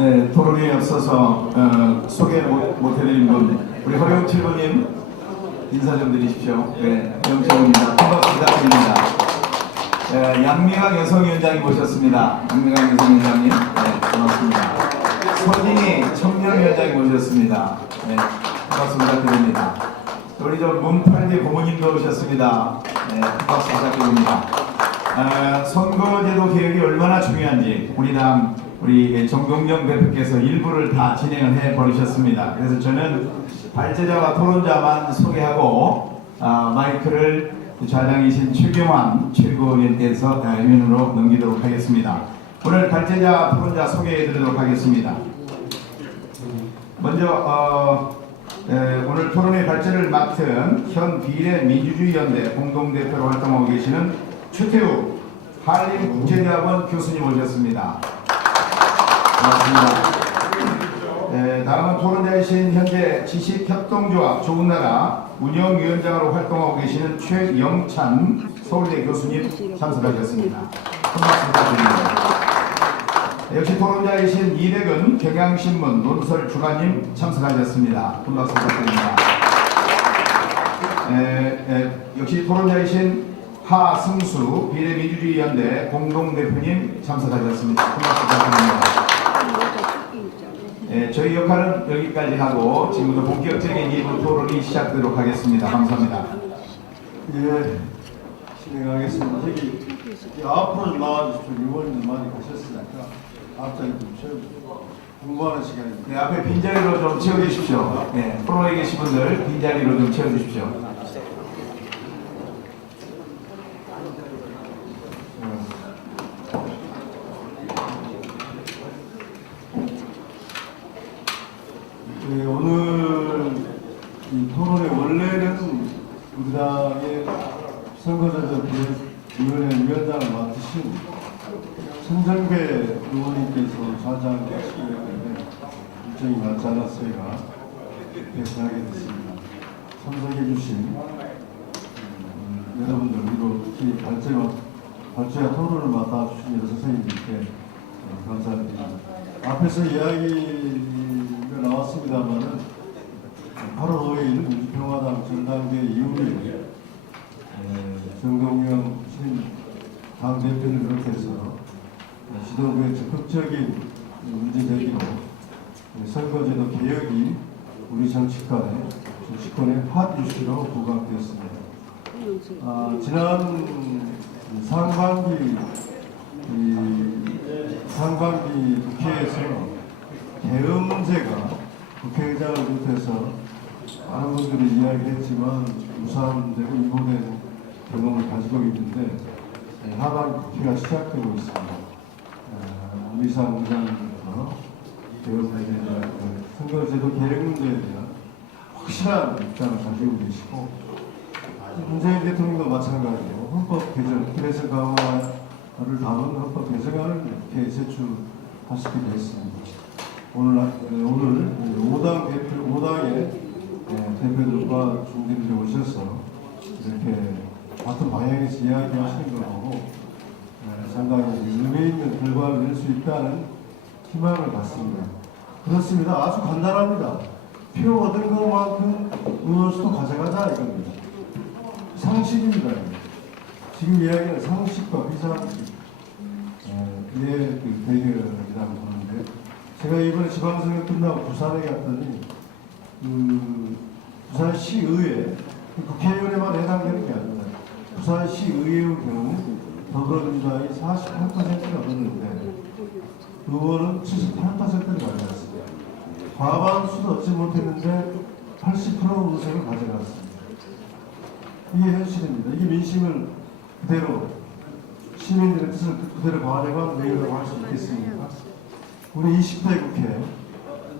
네, 토론에 앞서서 소개 못해드린 분, 우리 허영 칠구님 인사 좀 드리십시오. 네, 허영 칠구입니다. 반갑습니다. 드립니다. 양미강 여성위원장님 모셨습니다. 양미강 여성위원장님, 네, 반갑습니다. 서진희 청년위원장님 모셨습니다. 네, 반갑습니다. 드립니다. 우리 문팔리 고모님도 오셨습니다. 네, 반갑습니다. 드립니다. 선거제도 개혁이 얼마나 중요한지 우리 당 우리 정동영 대표께서 일부를 다 진행을 해 버리셨습니다. 그래서 저는 발제자와 토론자만 소개하고 마이크를 좌장이신 최경환 최고위원께서 위원으로 넘기도록 하겠습니다. 오늘 발제자 토론자 소개해 드리도록 하겠습니다. 먼저 오늘 토론의 발제를 맡은 현 비례민주주의연대 공동대표로 활동하고 계시는 최태우 한림국제대학원 교수님 오셨습니다. 반갑습니다. 다음은 토론자이신 현재 지식협동조합 좋은나라 운영위원장으로 활동하고 계시는 최영찬 서울대 교수님 참석하셨습니다. 반갑습니다. 역시 토론자이신 이대근 경향신문 논설주간님 참석하셨습니다. 반갑습니다. 역시 토론자이신 하승수 비례민주주의연대 공동대표님 참석하셨습니다. 반갑습니다. 저희 역할은 여기까지 하고 지금부터 본격적인 2부 토론이 시작되도록 하겠습니다. 감사합니다. 예, 진행하겠습니다. 여기 앞으로 나와주십시오. 의원님 많이 가셨으니까 앞자리 좀 채워주시고 공부하는 시간입니다. 네, 앞에 빈자리로 좀 채워주십시오. 네, 프로에 계신 분들 빈자리로 좀 채워주십시오. 네, 오늘 이 토론회 원래는 우리 당의 선거제도 위원회 위원장을 맡으신 천정배 의원님께서 좌장하시는데 일정이 맞지 않았으니까 대신하게 됐습니다. 참석해 주신 여러분들 그리고 특히 발제와 토론을 맡아주신 여러 선생님들께 감사드립니다. 앞에서 이야기가 나왔습니다만은 8월 5일 민주평화당 전당대 이후에 정동영 당 대표를 비롯해서 지도부의 적극적인 문제 제기로 선거제도 개혁이 우리 정치권의 핫 이슈로 부각되었습니다. 지난 상반기 국회에서 계엄제가 국회의장을 비롯해서 많은 분들이 이야기했지만 무산되고 이보된 경험을 가지고 있는데 하반기 국회가 시작되고 있습니다. 우리상 의장님께서 계엄제에 대한 선거제도 개혁 문제에 대한 확실한 입장을 가지고 계시고 문재인 대통령도 마찬가지로 헌법 개정, 그래서 강화를 담은 헌법 개정안을 이렇게 제출하시기도 했습니다. 오늘 5당의 대표들과 중진들이 오셔서 이렇게 같은 방향에서 이야기하시는 걸 보고 상당히 의미 있는 결과를 낼 수 있다는 희망을 갖습니다. 그렇습니다. 아주 간단합니다. 표 얻은 것만큼 의원수도 가져가자 이겁니다. 상식입니다. 지금 이야기는 상식과 비상식 그 대결이라고 보는데 제가 이번에 지방선거 끝나고 부산에 갔더니 부산시의회 국회의원에만 해당되는 게 아닙니다. 부산시의회의 경우 더불어민주당이 48%를 얻었는데 의원은 78%를 가져갔습니다. 과반수도 얻지 못했는데 80% 의석을 가져갔습니다. 이게 현실입니다. 이게 민심을 그대로 시민들의 뜻을 그대로 반영한 내용이라고 할 수 있겠습니까? 우리 20대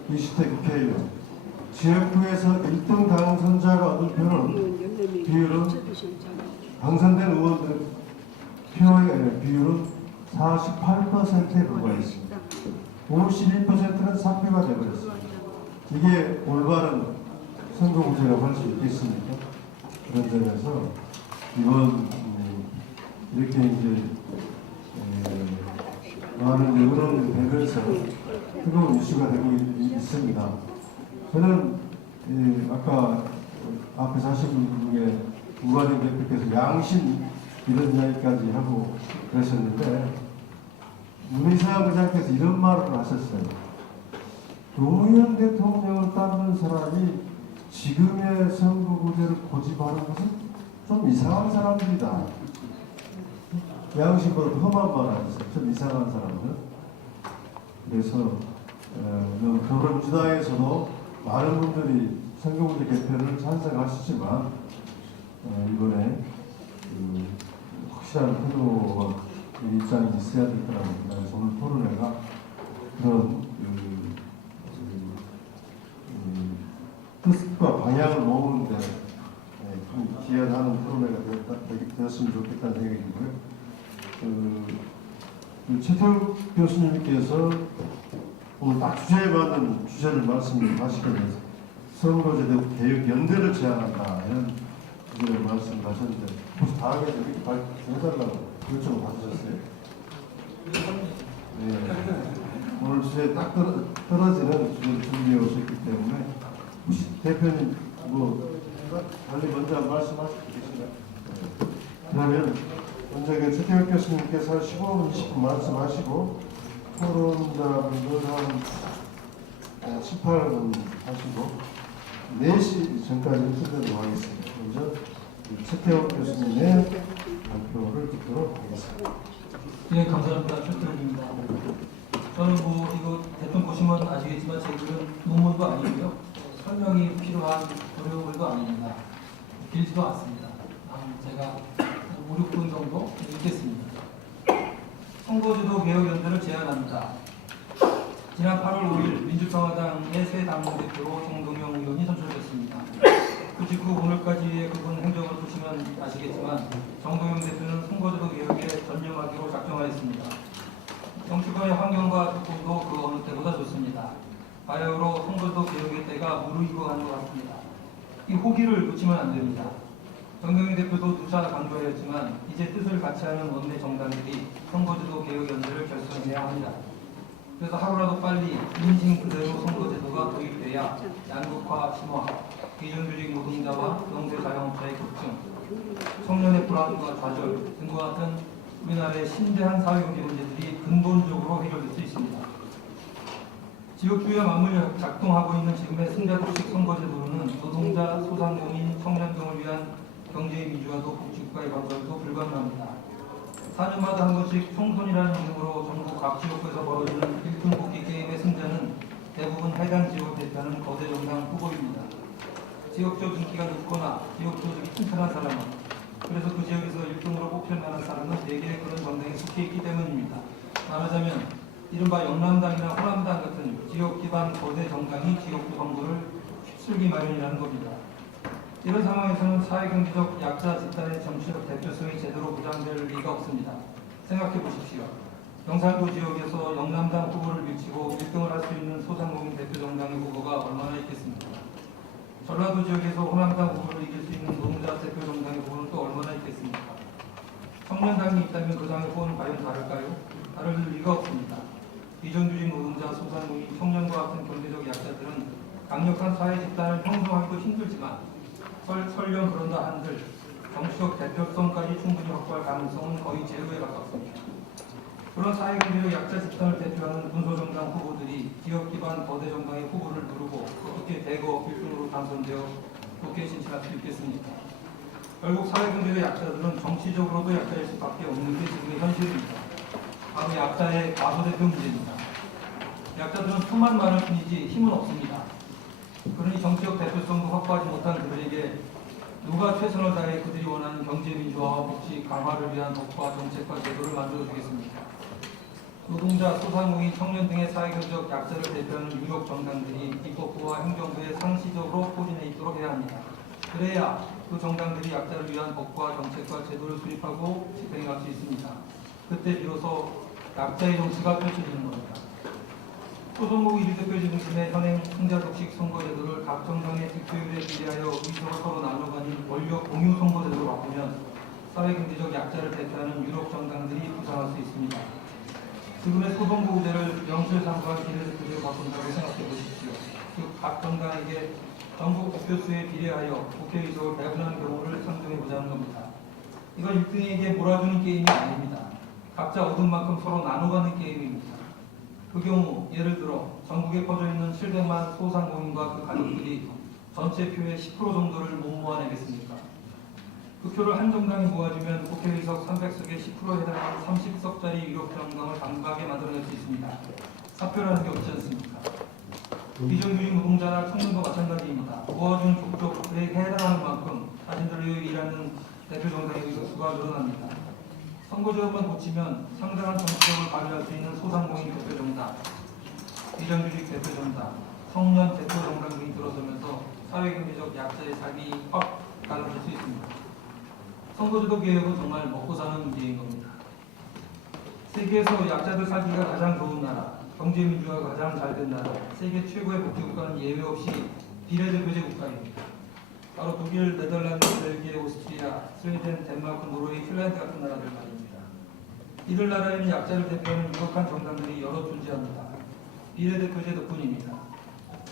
국회의원 지역구에서 1등 당선자가 얻은 표는 비율은 당선된 의원들 표의 비율은 48%에 불과했습니다. 52%는 사표가 되어버렸습니다. 이게 올바른 선거 구제라고 할 수 있겠습니까? 그런 점에서 이번 이렇게 이제 많은 여론을 되면서 뜨거운 이슈가 되고 있습니다. 저는 아까 앞에 하신 분 중에 우관영 대표께서 양심 이런 이야기까지 하고 그러셨는데 문희상 의장께서 이런 말을 하셨어요. 노무현 대통령을 따르는 사람이 지금의 선거구제를 고집하는 것은 좀 이상한 사람들이다. 양심보다 험한 말 하셨어요. 좀 이상한 사람들. 그래서 더불어민주당에서도 많은 분들이 선거구제 개편을 찬성하시지만 이번에 확실한 태도와 입장이 있어야 될 거라고 생각해서 오늘 토론회가 그런 뜻과 방향을 모으는데 기여하는 토론회가 되었으면 좋겠다는 생각이 들고요. 최태욱 교수님께서 오늘 딱 주제에 맞는 주제를 말씀하시면서 선거제도 개혁 연대를 제안한다 이런 주제를 말씀하셨는데 혹시 다음에 이렇게 발표해달라고 요청을 받으셨어요? 네. 오늘 주제에 딱 떨어지는 주제를 준비해 오셨기 때문에 혹시 대표님 달리 먼저 말씀하시고 계신가요? 네. 그러면 먼저 최태욱 교수님께서 15분, 20분 말씀하시고 토론자분들 한 18분 하시고 4시 전까지 끝내도록 하겠습니다. 먼저 최태욱 교수님의 발표를 듣도록 하겠습니다. 네, 감사합니다. 최태욱입니다. 저는 이거 대통령 보시면 아시겠지만 제 글은 논문도 아니고요. 설명이 필요한 어려운 글도 아닙니다. 길지도 않습니다. 제가 5, 6분 정도 읽겠습니다. 선거제도 개혁연대를 제안합니다. 지난 8월 5일 민주평화당의 새 당대표로 정동영 의원이 선출됐습니다. 그 직후 오늘까지의 그분 행적을 보시면 아시겠지만 정동영 대표는 선거제도 개혁에 전념하기로 작정하였습니다. 정치권의 환경과 조건도 그 어느 때보다 좋습니다. 바야흐로 선거제도 개혁의 때가 무르익어 가는 것 같습니다. 이 호기를 놓치면 안 됩니다. 정경희 대표도 누차 강조하였지만 이제 뜻을 같이 하는 원내 정당들이 선거제도 개혁연대를 결성해야 합니다. 그래서 하루라도 빨리 인식 그대로 선거제도가 도입돼야 양극화 심화, 비정규직 노동자와 영세 자영업자의 급증, 청년의 불안과 좌절 등과 같은 우리나라의 심대한 사회경제 문제들이 근본적으로 해결될 수 있습니다. 지역주의와 맞물려 작동하고 있는 지금의 승자독식 선거제도로는 노동자, 소상공인, 청년 등을 위한 경제의 민주화도 복지국가의 건설도 불가능합니다. 4년마다 한 번씩 총선이라는 이름으로 전국 각 지역구에서 벌어지는 1등 뽑기 게임의 승자는 대부분 해당 지역을 대표하는 거대 정당 후보입니다. 지역적 인기가 높거나 지역적으로 튼튼한 사람은, 그래서 그 지역에서 1등으로 뽑힐 만한 사람은 대개 그런 정당에 속해 있기 때문입니다. 말하자면 이른바 영남당이나 호남당 같은 지역 기반 거대 정당이 지역구 선거를 휩쓸기 마련이라는 겁니다. 이런 상황에서는 사회경제적 약자 집단의 정치적 대표성이 제대로 보장될 리가 없습니다. 생각해 보십시오. 경상도 지역에서 영남당 후보를 밀치고 1등을 할 수 있는 소상공인 대표 정당의 후보가 얼마나 있겠습니까? 전라도 지역에서 호남당 후보를 이길 수 있는 노동자 대표 정당의 후보는 또 얼마나 있겠습니까? 청년당이 있다면 그 당의 후보는 과연 다를까요? 다를 리가 없습니다. 비정규직 노동자, 소상공인, 청년과 같은 경제적 약자들은 강력한 사회 집단을 형성하기도 힘들지만 설령 그런다 한들 정치적 대표성까지 충분히 확보할 가능성은 거의 제로에 가깝습니다. 그런 사회경제적 약자 집단을 대표하는 군소정당 후보들이 지역 기반 거대 정당의 후보를 누르고 어떻게 대거 1등으로 당선되어 국회에 진출할 수 있겠습니까? 결국 사회경제적 약자들은 정치적으로도 약자일 수밖에 없는 게 지금의 현실입니다. 바로 약자의 과소대표 문제입니다. 약자들은 수만 많을 뿐이지 힘은 없습니다. 그러니 정치적 대표성도 확보하지 못한 그들에게 누가 최선을 다해 그들이 원하는 경제 민주화와 복지 강화를 위한 법과 정책과 제도를 만들어주겠습니까? 노동자, 소상공인, 청년 등의 사회경제적 약자를 대표하는 유력 정당들이 입법부와 행정부에 상시적으로 포진해 있도록 해야 합니다. 그래야 그 정당들이 약자를 위한 법과 정책과 제도를 수립하고 집행해 갈 수 있습니다. 그때 비로소 약자의 정치가 펼쳐지는 겁니다. 소선거구 1대표 중심의 현행 승자독식 선거제도를 각 정당의 득표율에 비례하여 의석을 서로 나눠가는 권력 공유 선거제도로 바꾸면 사회경제적 약자를 대표하는 유력 정당들이 부상할 수 있습니다. 지금의 소선거구제를 명실상부한 비례대표제로 바꾼다고 생각해 보십시오. 즉, 각 정당에게 전국 득표수에 비례하여 국회의석을 배분하는 경우를 상정해 보자는 겁니다. 이건 1등에게 몰아주는 게임이 아닙니다. 각자 얻은 만큼 서로 나눠가는 게임입니다. 그 경우 예를 들어 전국에 퍼져 있는 700만 소상공인과 그 가족들이 전체 표의 10% 정도를 못 모아내겠습니까? 그 표를 한 정당이 모아주면 국회의석 300석의 10%에 해당하는 30석짜리 유력 정당을 당당하게 만들어낼 수 있습니다. 사표라는 게 없지 않습니까? 비정규직 노동자나 청년도 마찬가지입니다. 모아준 족족에 해당하는 만큼 자신들의 일하는 대표 정당의 의석수가 늘어납니다. 선거제도만 고치면 상당한 정치력을 발휘할 수 있는 소상공인 대표 정당, 비정규직 대표 정당, 청년 대표 정당 등이 들어서면서 사회경제적 약자의 삶이 확 달라질 수 있습니다. 선거제도 개혁은 정말 먹고 사는 문제인 겁니다. 세계에서 약자들 살기가 가장 좋은 나라, 경제민주화가 가장 잘 된 나라, 세계 최고의 복지국가는 예외 없이 비례대표제 국가입니다. 바로 독일, 네덜란드, 벨기에, 오스트리아, 스웨덴, 덴마크, 노르웨이, 핀란드 같은 나라들 말입니다. 이들 나라에는 약자를 대표하는 유력한 정당들이 여러 존재합니다. 비례대표제 덕분입니다.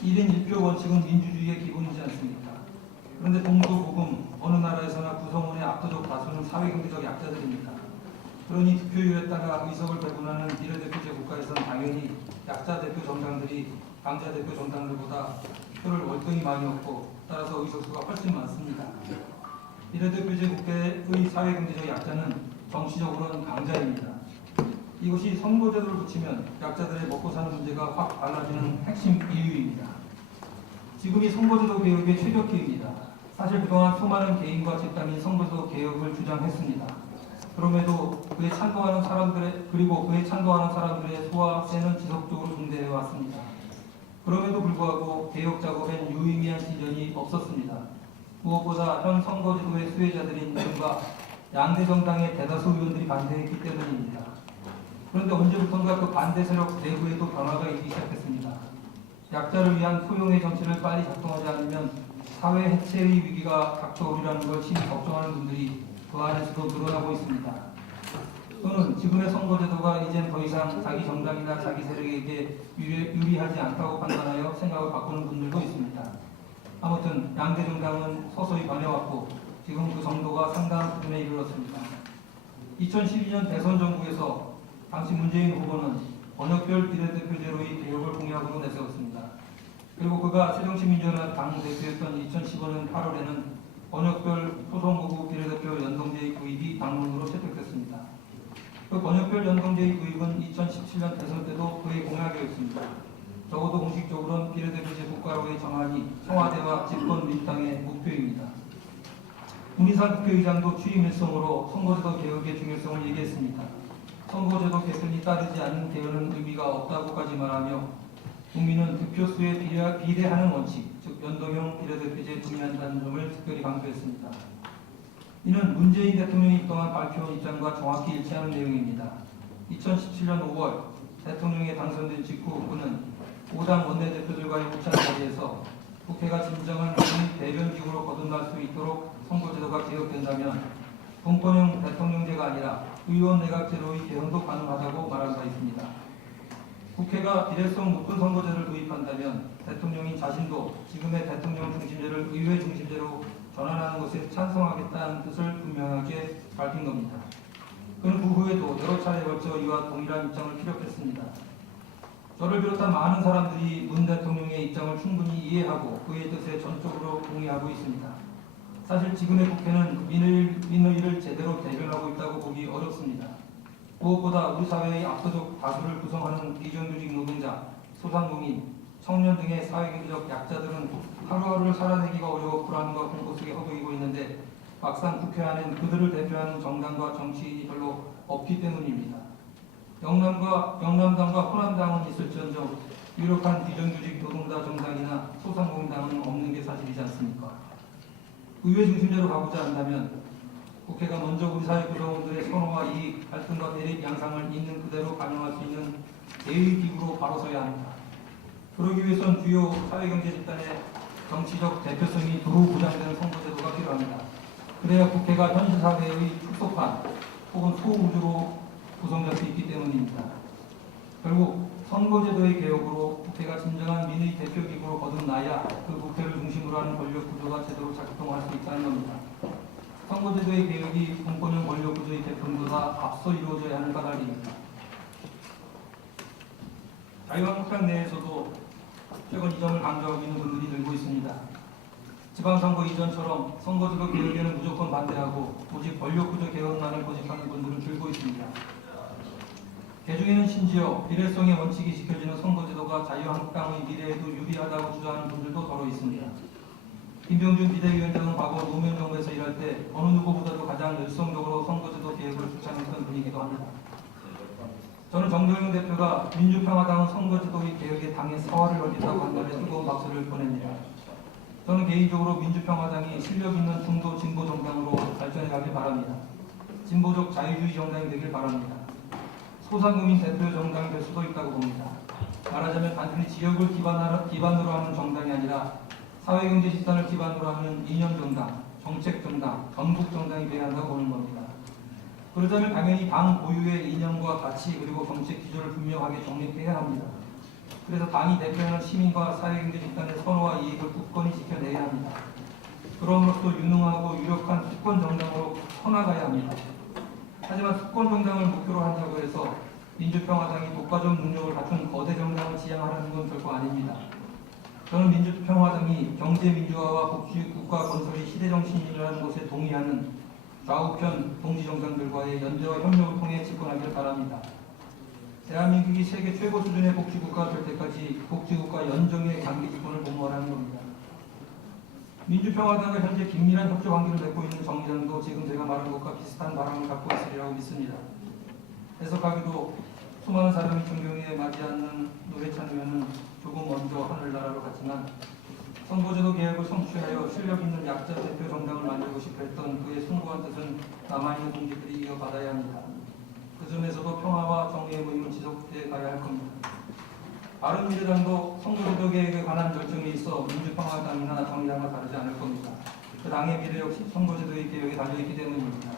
1인 1표 원칙은 민주주의의 기본이지 않습니까? 그런데 동서북음 어느 나라에서나 구성원의 압도적 다수는 사회경제적 약자들입니다. 그러니 득표율에 따라 의석을 배분하는 비례대표제 국가에서는 당연히 약자 대표 정당들이 강자 대표 정당들보다 표를 월등히 많이 얻고 따라서 의석수가 훨씬 많습니다. 비례대표제 국회의 사회경제적 약자는 정치적으로는 강자입니다. 이것이 선거제도를 붙이면 약자들의 먹고 사는 문제가 확 달라지는 핵심 이유입니다. 지금이 선거제도 개혁의 최적기입니다. 사실 그동안 수많은 개인과 집단이 선거제도 개혁을 주장했습니다. 그럼에도 그에 찬동하는 사람들의 소와 세는 지속적으로 중대해 왔습니다. 그럼에도 불구하고 개혁 작업엔 유의미한 진전이 없었습니다. 무엇보다 현 선거제도의 수혜자들인 이른바 양대 정당의 대다수 의원들이 반대했기 때문입니다. 그런데 언제부턴가 그 반대 세력 내부에도 변화가 있기 시작했습니다. 약자를 위한 포용의 정치를 빨리 작동하지 않으면 사회 해체의 위기가 닥쳐오리라는 걸 심히 걱정하는 분들이 그 안에서도 늘어나고 있습니다. 또는 지금의 선거제도가 이젠 더 이상 자기 정당이나 자기 세력에게 유리하지 않다고 판단하여 생각을 바꾸는 분들도 있습니다. 아무튼 양대 정당은 서서히 변해왔고 지금 그 정도가 상당한 수준에 이르렀습니다. 2012년 대선 정부에서 당시 문재인 후보는 번역별 비례대표제로의 개혁을 공약으로 내세웠습니다. 그리고 그가 새정치민주연합 당대표였던 2015년 8월에는 번역별 소선거구 비례대표 연동제의 도입이 당론으로 채택됐습니다. 그 번역별 연동제의 도입은 2017년 대선 때도 그의 공약이었습니다. 적어도 공식적으로는 비례대표제 국가로의 정한이 청와대와 집권 민주당의 목표입니다. 문희상 국회의장도 취임 일성으로 선거제도 개혁의 중요성을 얘기했습니다. 선거제도 개편이 따르지 않는 개헌은 의미가 없다고까지 말하며 국민은 득표수에 비례하는 원칙, 즉 연동형 비례대표제에 동의한다는 점을 특별히 강조했습니다. 이는 문재인 대통령이 입당한 발표한 입장과 정확히 일치하는 내용입니다. 2017년 5월 대통령이 당선된 직후 그는 5당 원내대표들과의 우찬 자리에서 국회가 진정한 대변기구로 거듭날 수 있도록 선거제도가 개혁된다면 분권형 대통령제가 아니라 의원 내각제로의 개헌도 가능하다고 말한 바 있습니다. 국회가 비례성 높은 선거제를 도입한다면 대통령이 자신도 지금의 대통령 중심제를 의회 중심제로 전환하는 것에 찬성하겠다는 뜻을 분명하게 밝힌 겁니다. 그는 그 후에도 여러 차례에 걸쳐 이와 동일한 입장을 피력했습니다. 저를 비롯한 많은 사람들이 문 대통령의 입장을 충분히 이해하고 그의 뜻에 전적으로 동의하고 있습니다. 사실 지금의 국회는 민의를 제대로 대변하고 있다고 보기 어렵습니다. 무엇보다 우리 사회의 압도적 다수를 구성하는 비정규직 노동자, 소상공인, 청년 등의 사회경제적 약자들은 하루하루를 살아내기가 어려워 불안과 공고 속에 허덕이고 있는데 막상 국회 안엔 그들을 대표하는 정당과 정치인이 별로 없기 때문입니다. 영남당과 호남당은 있을지언정 유력한 비정규직 노동자 정당이나 소상공인당은 없는 게 사실이지 않습니까? 의회 중심제로 가고자 한다면 국회가 먼저 우리 사회 구성원들의 선호와 이익, 갈등과 대립 양상을 있는 그대로 반영할 수 있는 제1기구로 바로 서야 합니다. 그러기 위해선 주요 사회경제 집단의 정치적 대표성이 두루 보장되는 선거제도가 필요합니다. 그래야 국회가 현실 사회의 축소판 혹은 소우주로 구성될 수 있기 때문입니다. 결국 선거제도의 개혁으로 국회가 진정한 민의 대표기구로 거듭나야 그 국회를 중심으로 하는 권력구조가 제대로 작동할 수 있다는 겁니다. 선거제도의 개혁이 공권형 권력구조의 개편보다 앞서 이루어져야 하는 까닭입니다. 자유한국당 내에서도 최근 이 점을 강조하고 있는 분들이 늘고 있습니다. 지방선거 이전처럼 선거제도 개혁에는 무조건 반대하고 오직 권력구조 개혁만을 고집하는 분들은 줄고 있습니다. 개중에는 심지어 비례성의 원칙이 지켜지는 선거제도가 자유한국당의 미래에도 유리하다고 주장하는 분들도 더러 있습니다. 김병준 비대위원장은 과거 노무현 정부에서 일할 때 어느 누구보다도 가장 열성적으로 선거제도 개혁을 주창했던 분이기도 합니다. 저는 정동영 대표가 민주평화당은 선거제도의 개혁에 당의 사활을 걸겠다고 한 말에 뜨거운 박수를 보냅니다. 저는 개인적으로 민주평화당이 실력 있는 중도 진보 정당으로 발전해 가길 바랍니다. 진보적 자유주의 정당이 되길 바랍니다. 소상공인 대표 정당이 될 수도 있다고 봅니다. 말하자면 단순히 지역을 기반으로 하는 정당이 아니라 사회경제 집단을 기반으로 하는 이념정당, 정책정당, 전국정당이 되어야 한다고 보는 겁니다. 그러자면 당연히 당 고유의 이념과 가치 그리고 정책 기조를 분명하게 정립해야 합니다. 그래서 당이 대표하는 시민과 사회경제 집단의 선호와 이익을 굳건히 지켜내야 합니다. 그럼으로써 유능하고 유력한 수권 정당으로 커나가야 합니다. 하지만 수권 정당을 목표로 한다고 해서 민주평화당이 독과점 능력을 갖춘 거대 정당을 지향하라는 건 결코 아닙니다. 저는 민주평화당이 경제민주화와 복지국가 건설이 시대정신이라는 것에 동의하는 좌우편 동지정당들과의 연대와 협력을 통해 집권하기를 바랍니다. 대한민국이 세계 최고 수준의 복지국가가 될 때까지 복지국가 연정의 장기 집권을 공모하라는 겁니다. 민주평화당과 현재 긴밀한 협조 관계를 맺고 있는 정의당도 지금 제가 말한 것과 비슷한 바람을 갖고 있으리라고 믿습니다. 해석하기도 수많은 사람이 존경에 맞지 않는 노래 찬양은 조금 먼저 하늘나라로 갔지만 선거제도 개혁을 성취하여 실력 있는 약자 대표 정당을 만들고 싶어 했던 그의 숭고한 뜻은 남아있는 동지들이 이어받아야 합니다. 그 점에서도 평화와 정의의 모임은 지속해 가야 할 겁니다. 바른미래당도 선거제도 개혁에 관한 결정에 있어 민주평화당이나 정의당과 다르지 않을 겁니다. 그 당의 미래 역시 선거제도의 개혁에 달려있기 때문입니다.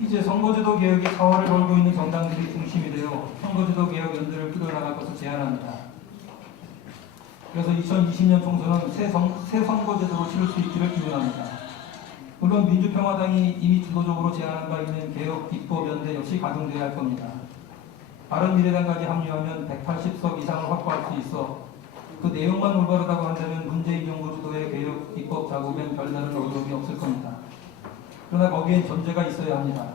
이제 선거제도 개혁이 사활을 걸고 있는 정당들이 중심이 되어 선거제도 개혁 연대를 끌어나갈 것을 제안합니다. 그래서 2020년 총선은 새 선거제도로 치를 수 있기를 기원합니다. 물론 민주평화당이 이미 주도적으로 제안한 바 있는 개혁 입법 연대 역시 가동돼야 할 겁니다. 바른미래당까지 합류하면 180석 이상을 확보할 수 있어 그 내용만 올바르다고 한다면 문재인 정부 주도의 개혁 입법 작업엔 별다른 어려움이 없을 겁니다. 그러나 거기엔 전제가 있어야 합니다.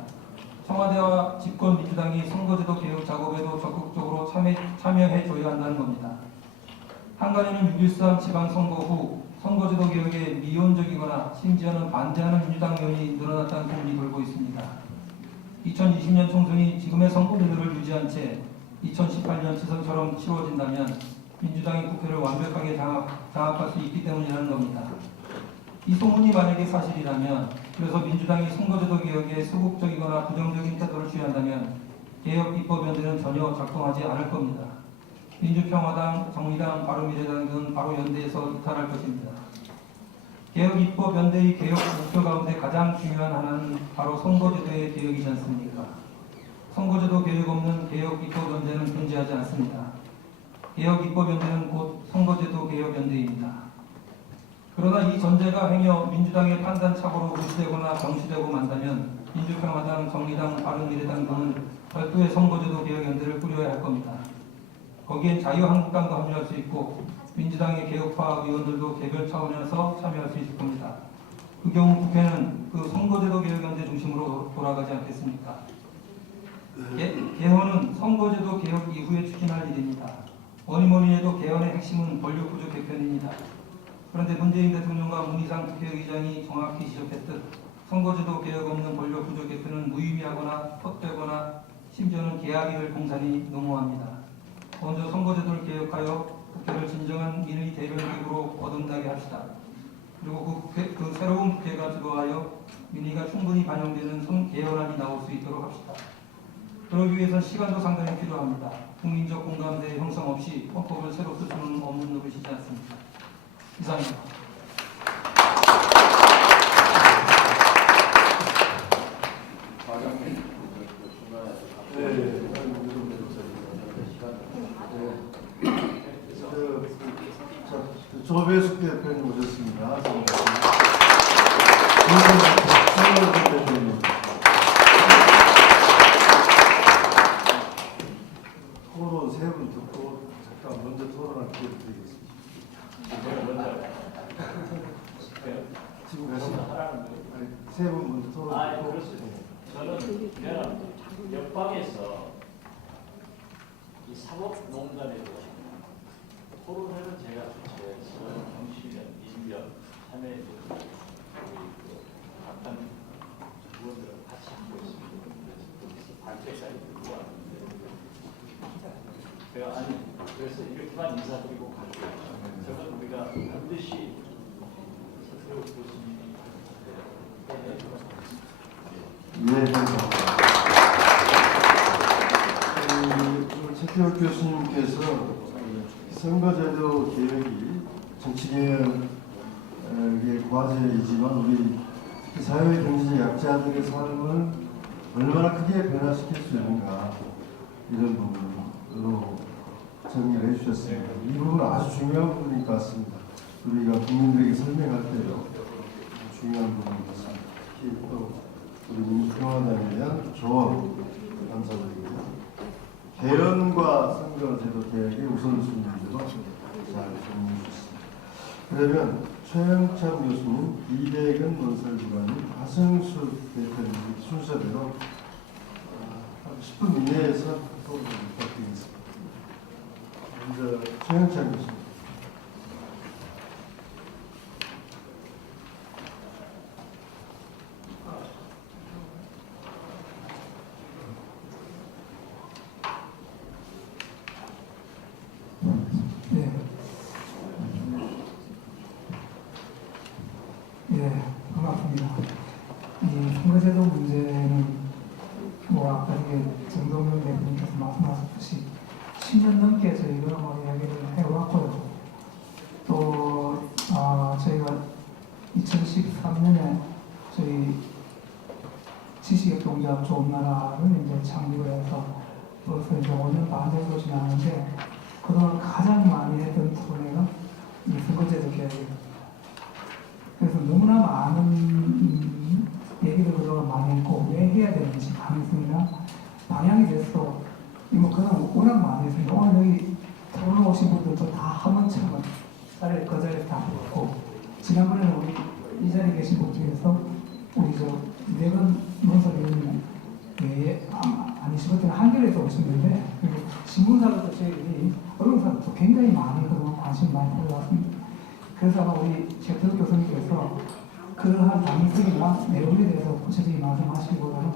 청와대와 집권 민주당이 선거제도 개혁 작업에도 적극적으로 참여해줘야 한다는 겁니다. 한간에는 6.13 지방선거 후 선거제도 개혁에 미온적이거나 심지어는 반대하는 민주당 의원이 늘어났다는 소문이 돌고 있습니다. 2020년 총선이 지금의 선거제도를 유지한 채 2018년 지선처럼 치러진다면 민주당이 국회를 완벽하게 장악할 수 있기 때문이라는 겁니다. 이 소문이 만약에 사실이라면, 그래서 민주당이 선거제도 개혁에 소극적이거나 부정적인 태도를 취한다면 개혁 입법연대는 전혀 작동하지 않을 겁니다. 민주평화당, 정의당, 바른미래당 등 바로 연대에서 이탈할 것입니다. 개혁 입법연대의 개혁 목표 가운데 가장 중요한 하나는 바로 선거제도의 개혁이지 않습니까? 선거제도 개혁 없는 개혁 입법연대는 존재하지 않습니다. 개혁 입법연대는 곧 선거제도 개혁연대입니다. 그러나 이 전제가 행여 민주당의 판단착오로 무시되거나 정시되고 만다면 민주평화당, 정의당, 바른미래당 등은 별도의 선거제도 개혁연대를 꾸려야 할 겁니다. 거기엔 자유한국당도 합류할 수 있고 민주당의 개혁파 의원들도 개별 차원에서 참여할 수 있을 겁니다. 그 경우 국회는 그 선거제도 개혁연대 중심으로 돌아가지 않겠습니까? 개헌은 선거제도 개혁 이후에 추진할 일입니다. 뭐니뭐니 해도 개헌의 핵심은 권력구조 개편입니다. 그런데 문재인 대통령과 문희상 국회의장이 정확히 지적했듯 선거제도 개혁 없는 권력구조 개편은 무의미하거나 헛되거나 심지어는 계약이 될 공산이 농후합니다. 먼저 선거제도를 개혁하여 국회를 진정한 민의 대변기구로 거듭나게 합시다. 그리고 그 새로운 국회가 주도하여 민의가 충분히 반영되는 개헌안이 나올 수 있도록 합시다. 그러기 위해선 시간도 상당히 필요합니다. 국민적 공감대 형성 없이 헌법을 새로 쓸 수는 없는 노릇이지 않습니까? 이상입니다. 네, 조배숙 대표님 오셨습니다. 대표님. 토론 세 분 듣고 잠깐 먼저 토론할 기회 드리겠습니다. 지금 세 분 먼저 토론 듣고. 그렇습니다. 저는 옆방에서 이 사법농단에도 토론회를 제가 주최해서 정치련, 인변, 참여해 준 각각 의원들을 같이 하고 있습니다. 그래서 발표까지 들고 왔는데 제가 그래서 이렇게만 인사드리고 갈게요. 저는 우리가 반드시 서세호 교수님이 네, 감사합니다. 최태호 교수님께서 선거제도 개혁이 정치개혁의 과제이지만 우리 특히 사회 경제 약자들의 삶을 얼마나 크게 변화시킬 수 있는가 이런 부분으로 정리를 해주셨습니다. 이 부분은 아주 중요한 부분인 것 같습니다. 우리가 국민들에게 설명할 때도 중요한 부분인 것 같습니다. 특히 또 우리 민주평화당에 대한 조언 감사드리고요. 개헌과 선거제도 개혁의 우선순위들로 잘 정리해 주셨습니다. 그러면 최영찬 교수님, 이대근 논설부관님, 하승수 대표님 순서대로 10분 이내에서 토론을 부탁드리겠습니다. 먼저 최영찬 교수님. 예, 반갑습니다. 이 선거제도 문제는 뭐 아까 이게 정동영 대표님께서 말씀하셨듯이 10년 넘게 저희가 뭐 이야기를 해왔고요. 또 저희가 2013년에 저희 지식협동조합 좋은 나라를 이제 창립을 해서 벌써 이제 5년 반 정도 지났는데 그동안 가장 많이 했던 토론회가 이 선거제도 개혁입니다. 그래서 너무나 많은 얘기를 그동안 많이 했고 왜 해야 되는지 가능성이나 방향에 대해서 이거 그동안 워낙 많이 했으니까 오늘 여기 토론 오신 분들도 다 한 번쯤은 그 자리에 다 했고 지난번에는 우리 이 자리에 계신 분 중에서 우리 이대근 논설위원님 외에 아니시거든요. 한겨레에서 오셨는데 그리고 신문사도 저희들이 언론사도 굉장히 많이 그동안 관심 많이 보여왔습니다. 그래서 아마 우리 최태호 교수님께서 그러한 방식이나 내용에 대해서 구체적인 말씀하시기보다는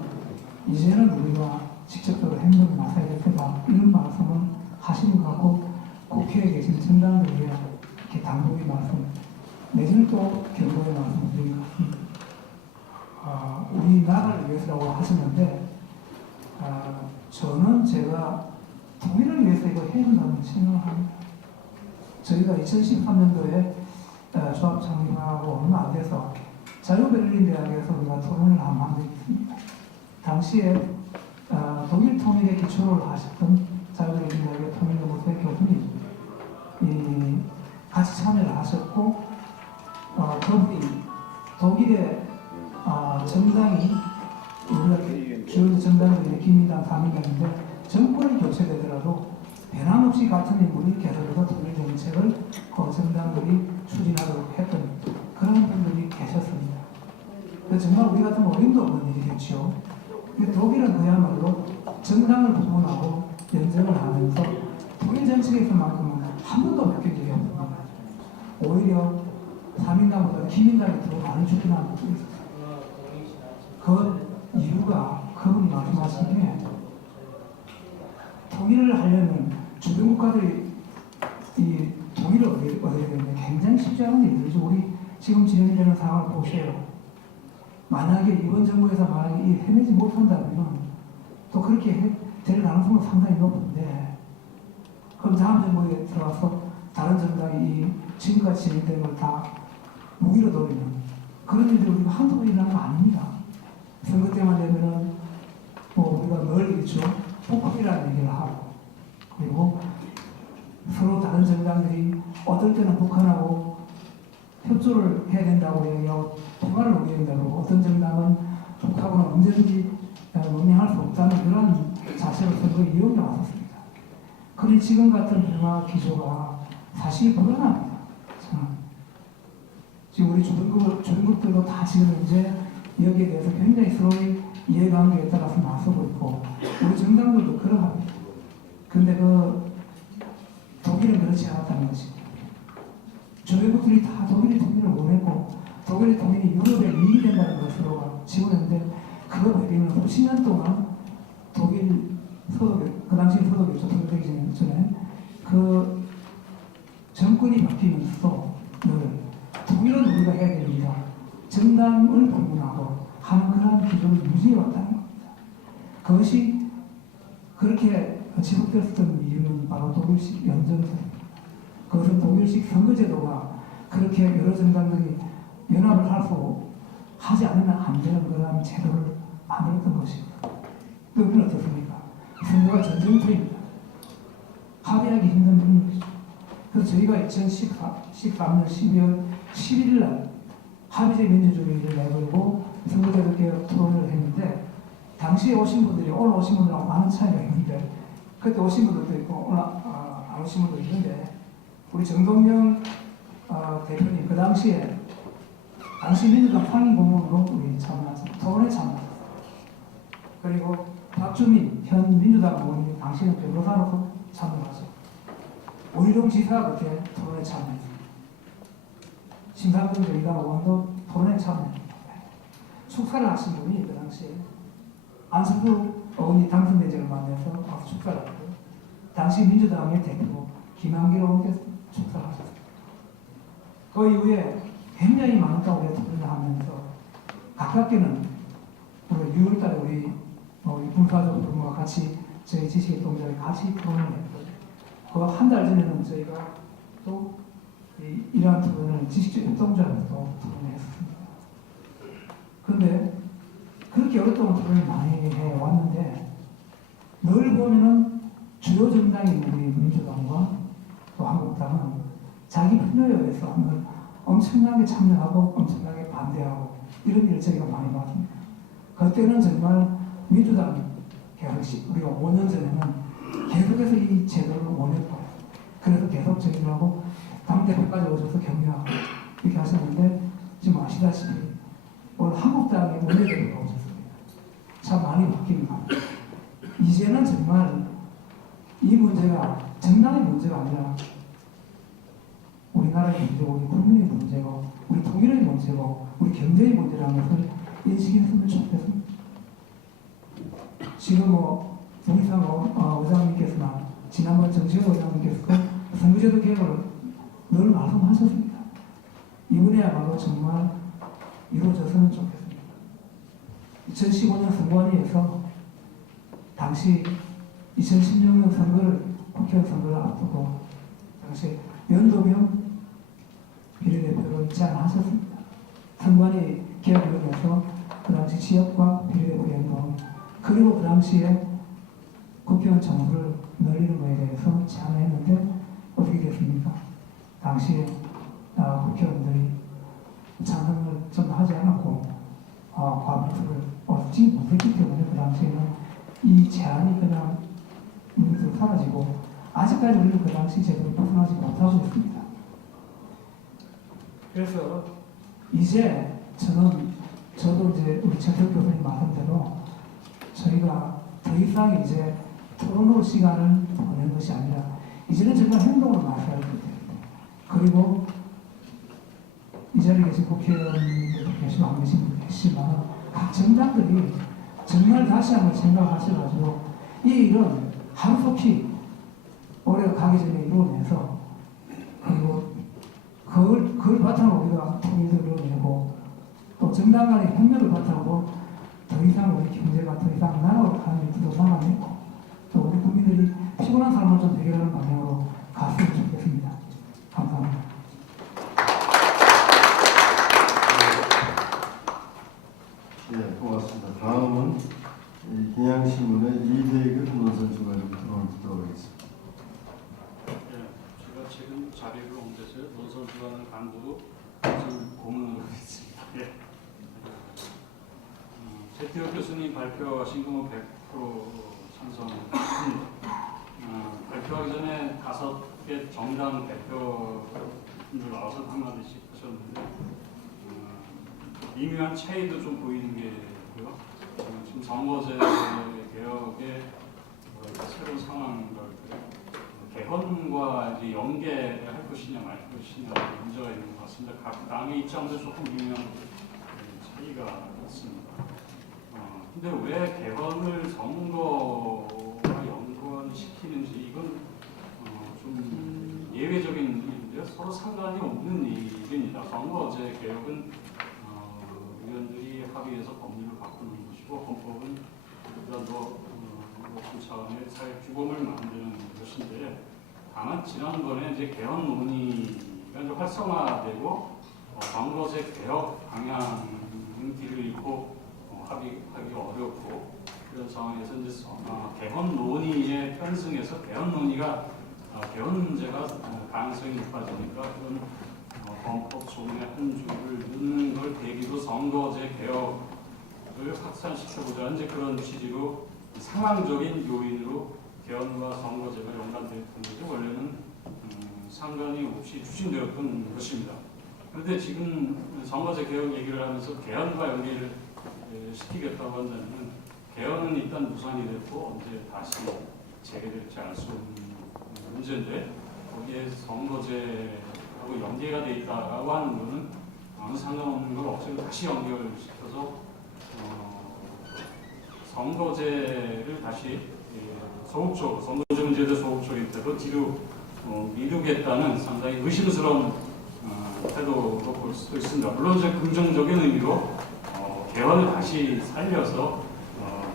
이제는 우리가 직접적으로 행동에 나서야 될 테다 이런 말씀을 하시는 것 같고 국회에 계신 정당들에게 이렇게 당부의 말씀 내지는 또 경고의 말씀을 드린 것 같습니다. 우리나라를 위해서라고 하셨는데 저는 제가 통일을 위해서 이거 해야 된다고 생각을 합니다. 저희가 2013년도에 조합 창립하고 얼마 안 돼서 자유베를린 대학에서 우리가 토론을 한 적이 있습니다. 당시에 독일 통일에 기초를 하셨던 자유베를린 대학의 통일연구소의 교수님 같이 참여를 하셨고 그분이 독일의 정당이 우리가 주요 정당들이 기민당, 사민당인데 정권이 교체되더라도 변함없이 같은 인물이 계속해서 통일 정책을 그 정당들이 추진하도록 했던 그런 분들이 계셨습니다. 정말 우리 같은 어림도 없는 일이겠죠. 독일은 그야말로 정당을 구분하고 연정을 하면서 통일 정책에서만큼은 한 번도 바뀐 적이 없습니다. 오히려 사민당보다 기민당이 더 많이 추진하는 것도 있었어요. 그 이유가 그분이 말씀하신 게 통일을 하려면 주변 국가들이 이 통일을 얻어야 되는데 굉장히 쉽지 않은 일들이죠. 우리 지금 진행되는 상황을 보세요. 만약에 이번 정부에서 만약에 해내지 못한다면 또 그렇게 될 가능성은 상당히 높은데 그럼 다음 정부에 들어와서 다른 정당이 지금까지 진행된 걸 다 무기로 돌리는 그런 일들이 우리가 한두 번 일어나는 거 아닙니다. 선거 때만 되면은 뭐 우리가 늘 있죠. 폭풍이라는 얘기를 하고 그리고 서로 다른 정당들이 어떨 때는 북한하고 협조를 해야 된다고 얘기하고 대화를 오게 된다고 어떤 정당은 북하고는 언제든지 논의할 수 없다는 그런 자세로 선거에 이용해 왔었습니다. 그런데 지금 같은 평화 기조가 사실 불안합니다. 저는. 지금 우리 주변국들도 다 지금 이제 여기에 대해서 굉장히 서로의 이해관계에 따라서 나서고 있고 우리 정당들도 그러합니다. 근데 독일은 그렇지 않았다는 것입니다. 주변국들이 다 독일의 통일을 원했고 독일의 통일이 유럽에 이익이 된다는 걸 서로가 지원했는데 그거 외에는 수십 년 동안 독일 그 당시 서독이 조성되기 전에 그 정권이 바뀌면서 늘 독일은 우리가 해야 됩니다. 정당을 불문하고 하는 그런 기조를 유지해 왔다는 겁니다. 그것이 그렇게 지속됐었던 이유는 바로 독일식 연정제입니다. 그것은 독일식 선거제도가 그렇게 여러 정당들이 연합을 하지 않으면 안 되는 그런 제도를 만들었던 것입니다. 여기는 어떻습니까? 선거가 전쟁터입니다. 합의하기 힘든 분위기죠. 그래서 저희가 2013년 12월 11일 날 합의제 민주주의를 내걸고 선거제도 개혁 토론을 했는데 당시에 오신 분들이 오늘 오신 분들하고 많은 차이가 있는데 그때 오신 분들도 있고 오늘 안 오신 분들도 있는데 우리 정동영 대표님 그 당시에 당시 민주당 상임고문으로 우리 참여하셨습니다. 토론에 참여하셨습니다. 그리고 박주민 현 민주당 의원이 당시는 변호사로서 참여하셨고 오희룡 지사가 그때 토론에 참여했습니다. 심상정 정의당 의원도 토론에 참여했습니다. 축사를 하신 분이 그 당시에 안승수 의원이 당선되지 얼마 안 돼서 와서 축사를 하고 당시 민주당의 대표 김한길 의원께서 축사를 하셨습니다. 그 이후에 굉장히 많은 가운데 토론을 하면서 가깝게는 우리 6월달에 우리 군사적 부모와 같이 저희 지식의 동작에 같이 토론을 했고 그 한 달 전에는 저희가 또 이러한 토론을 지식적 협동조합에서 토론을 했습니다. 그런데 그렇게 오랫동안 토론을 많이 해왔는데 늘 보면은 주요 정당인 우리 민주당과 또 한국당은 자기 편요에 의해서 엄청나게 참여하고 엄청나게 반대하고 이런 일을 저희가 많이 봤습니다. 그때는 정말 민주당 개혁식 우리가 5년 전에는 계속해서 이 제도를 원했고 그래서 계속 저희들하고 당대표까지 오셔서 격려하고 이렇게 하셨는데 지금 아시다시피 오늘 한국당의 원내대표가 오셨습니다. 참 많이 바뀐 것 같아요. 이제는 정말 이 문제가 정당의 문제가 아니라 우리나라의 문제고 우리 국민의 문제고 우리 통일의 문제고 우리 경제의 문제라는 것을 인식했으면 좋겠습니다. 지금 동희상 의장님께서나 지난번 정치현 의장님께서도 선거제도 개혁을 늘 말씀하셨습니다. 이번에야말로 정말 이루어졌으면 좋겠습니다. 2015년 선거안에서 당시 2016년 국회의원 선거를 앞두고 당시 연도명 비례대표를 제안하셨습니다. 선관위 개혁위원회에서 그 당시 지역과 비례대표 연동 그리고 그 당시에 국회의원 정수를 늘리는 것에 대해서 제안을 했는데 어떻게 됐습니까? 당시에 국회의원들이 찬성을 좀 하지 않았고 과반수를 얻지 못했기 때문에 그 당시에는 이 제안이 그냥 문제로 사라지고 아직까지 우리는 그 당시 제도를 벗어나지 못하고 있습니다. 그래서 이제 저도 이제 우리 최태욱 교수님 말씀대로 저희가 더 이상 이제 토론으로 시간을 보내는 것이 아니라 이제는 정말 행동으로 나서야 됩니다. 그리고 이 자리에 계신 국회의원들 계시고 안 계신 분들 계시지만 각 정당들이 정말 다시 한번 생각하셔가지고 이 일은 하루속히 올해가 가기 전에 이루어내서 그리고 그걸 바탕으로 우리가 통일을 이루어내고 또 정당 간의 협력을 바탕으로 더 이상 우리 경제가 더 이상 나라로 가는 일도 살아내고 또 우리 국민들이 피곤한 삶을 좀 해결하는 방향으로 갔으면 좋겠습니다. 감사합니다. 네, 고맙습니다. 다음은 경향신문의 이대근 논선 주간으로 들어오도록 하겠습니다. 자리를 옮겨서 논설주하는 간부도 좀 고문을 했습니다. 예. 최태호 교수님 발표하신 거 100% 찬성합니다. 발표하기 전에 5개 정당 대표분들 나와서 한마디씩 하셨는데 미묘한 차이도 좀 보이는 게 있고요. 지금 선거제 개혁의 새로운 상황과 개헌과 이제 연계할 것이냐 말 것이냐 문제가 있는 것 같습니다. 각 당의 입장도 조금 미묘한 차이가 있습니다. 근데 왜 개헌을 선거와 연관시키는지 이건 좀 예외적인 일인데요. 서로 상관이 없는 일입니다. 선거제 개혁은 의원들이 합의해서 법률을 바꾸는 것이고 헌법은 보다 더 높은 차원의 사회 규범을 만드는 것인데 다만 지난번에 이제 개헌 논의가 이제 활성화되고 선거제 개혁 방향 길을 잃고 합의하기 어렵고 그런 상황에서 이제 개헌 논의에 편승해서 개헌 논의가 개헌 문제가 가능성이 높아지니까 그런 헌법 조문의 한 줄을 넣는 걸 계기로 선거제 개혁을 확산시켜보자는 이제 그런 취지로 상황적인 요인으로 개헌과 선거제가 연관되었던 거죠. 원래는 상관이 없이 추진되었던 것입니다. 그런데 지금 선거제 개혁 얘기를 하면서 개헌과 연계를 시키겠다고 한다면 개헌은 일단 무산이 됐고 언제 다시 재개될지 알 수 없는 문제인데 거기에 선거제하고 연계가 돼 있다라고 하는 것은 아무 상관없는 걸 억지로 다시 연결시켜서 선거제를 다시 소극적으로 선거제 문제도 소극적인 태도 뒤로 미루겠다는 상당히 의심스러운 태도로 볼 수도 있습니다. 물론 이제 긍정적인 의미로 개헌을 다시 살려서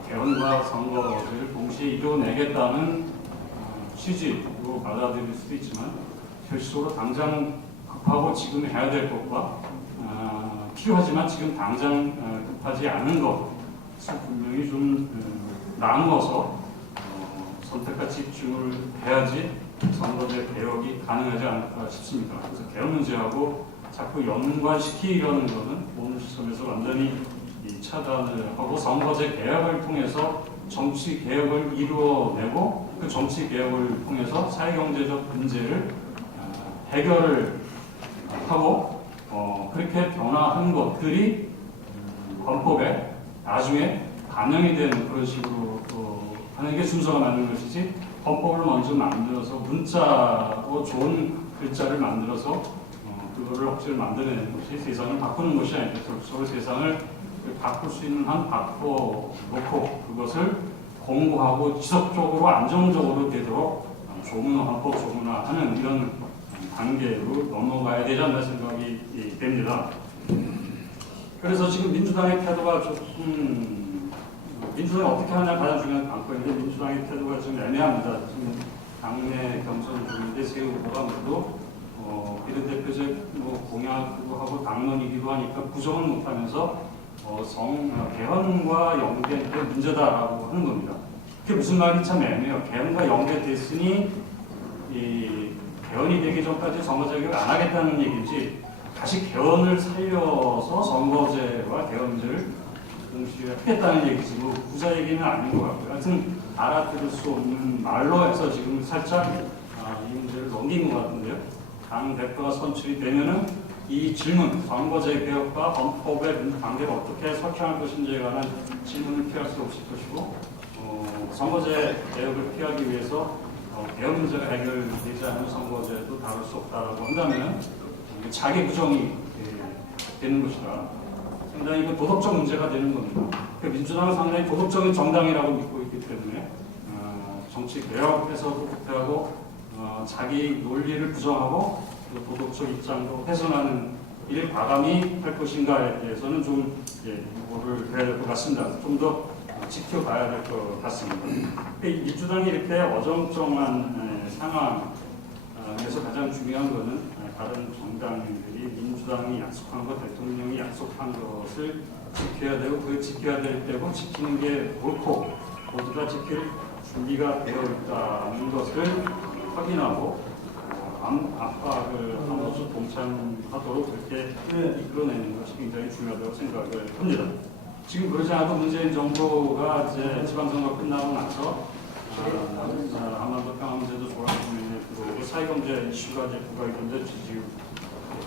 개헌과 선거제를 동시에 이뤄내겠다는 취지로 받아들일 수도 있지만 현실적으로 당장 급하고 지금 해야 될 것과 필요하지만 지금 당장 급하지 않은 것을 분명히 좀 나누어서 선택과 집중을 해야지 선거제 개혁이 가능하지 않을까 싶습니다. 그래서 개헌 문제하고 자꾸 연관시키려는 것은 오늘 시점에서 완전히 차단을 하고 선거제 개혁을 통해서 정치 개혁을 이루어내고 그 정치 개혁을 통해서 사회경제적 문제를 해결을 하고 그렇게 변화한 것들이 헌법에 나중에 반영이 되는 그런 식으로 하는 게 순서가 맞는 것이지 헌법을 먼저 만들어서 문자로 좋은 글자를 만들어서 그거를 억지로 만들어내는 것이 세상을 바꾸는 것이 아니다. 서로 세상을 바꿀 수 있는 한 바꿔놓고 그것을 공고하고 지속적으로 안정적으로 되도록 헌법 조문화하는 이런 단계로 넘어가야 되지 않나 생각이 됩니다. 그래서 지금 민주당의 태도가 조금 민주당이 어떻게 하냐 가장 중요한 관건인데 민주당의 태도가 좀 애매합니다. 지금 당내 경선 중인데 새 후보가 모두 비례대표제 공약도 하고 당론이기도 하니까 부정은 못하면서 개헌과 연계된 문제다라고 하는 겁니다. 그게 무슨 말이 참 애매해요. 개헌과 연계됐으니 개헌이 되기 전까지 선거제를 안 하겠다는 얘기인지 다시 개헌을 살려서 선거제와 개헌 문제를 동시에 하겠다는 얘기지 뭐 구자 얘기는 아닌 것 같고요. 하여튼 알아들을 수 없는 말로 해서 지금 살짝 이 문제를 넘긴 것 같은데요. 당 대표가 선출이 되면은 이 질문, 선거제 개혁과 헌법의 관계를 어떻게 설정할 것인지에 관한 질문을 피할 수 없을 것이고 선거제 개혁을 피하기 위해서 개헌 문제가 해결되지 않은 선거제도 다룰 수 없다라고 한다면 자기 부정이 되는 것이다. 상당히 이거 도덕적 문제가 되는 겁니다. 민주당은 상당히 도덕적인 정당이라고 믿고 있기 때문에 정치 개혁에서도 부패하고 자기 논리를 부정하고 도덕적 입장도 훼손하는 일을 과감히 할 것인가에 대해서는 좀 뭐를 해야 될 것 같습니다. 좀 더 지켜봐야 될 것 같습니다. 민주당이 이렇게 어정쩡한 상황에서 가장 중요한 것은 다른 정당들이 민주당이 약속한 것, 대통령이 약속한 것을 지켜야 되고 그 지켜야 될 때고 지키는 게 옳고 모두가 지킬 준비가 되어 있다는 것을 확인하고 압박을 하면서 동참하도록 그렇게 이끌어내는 것이 굉장히 중요하다고 생각을 합니다. 지금 그러지 않아도 문재인 정부가 이제 지방선거 끝나고 나서 한반도 평화문제도 조합국면에 들어오고 사회경제 이슈가 이제 국가경제 지지율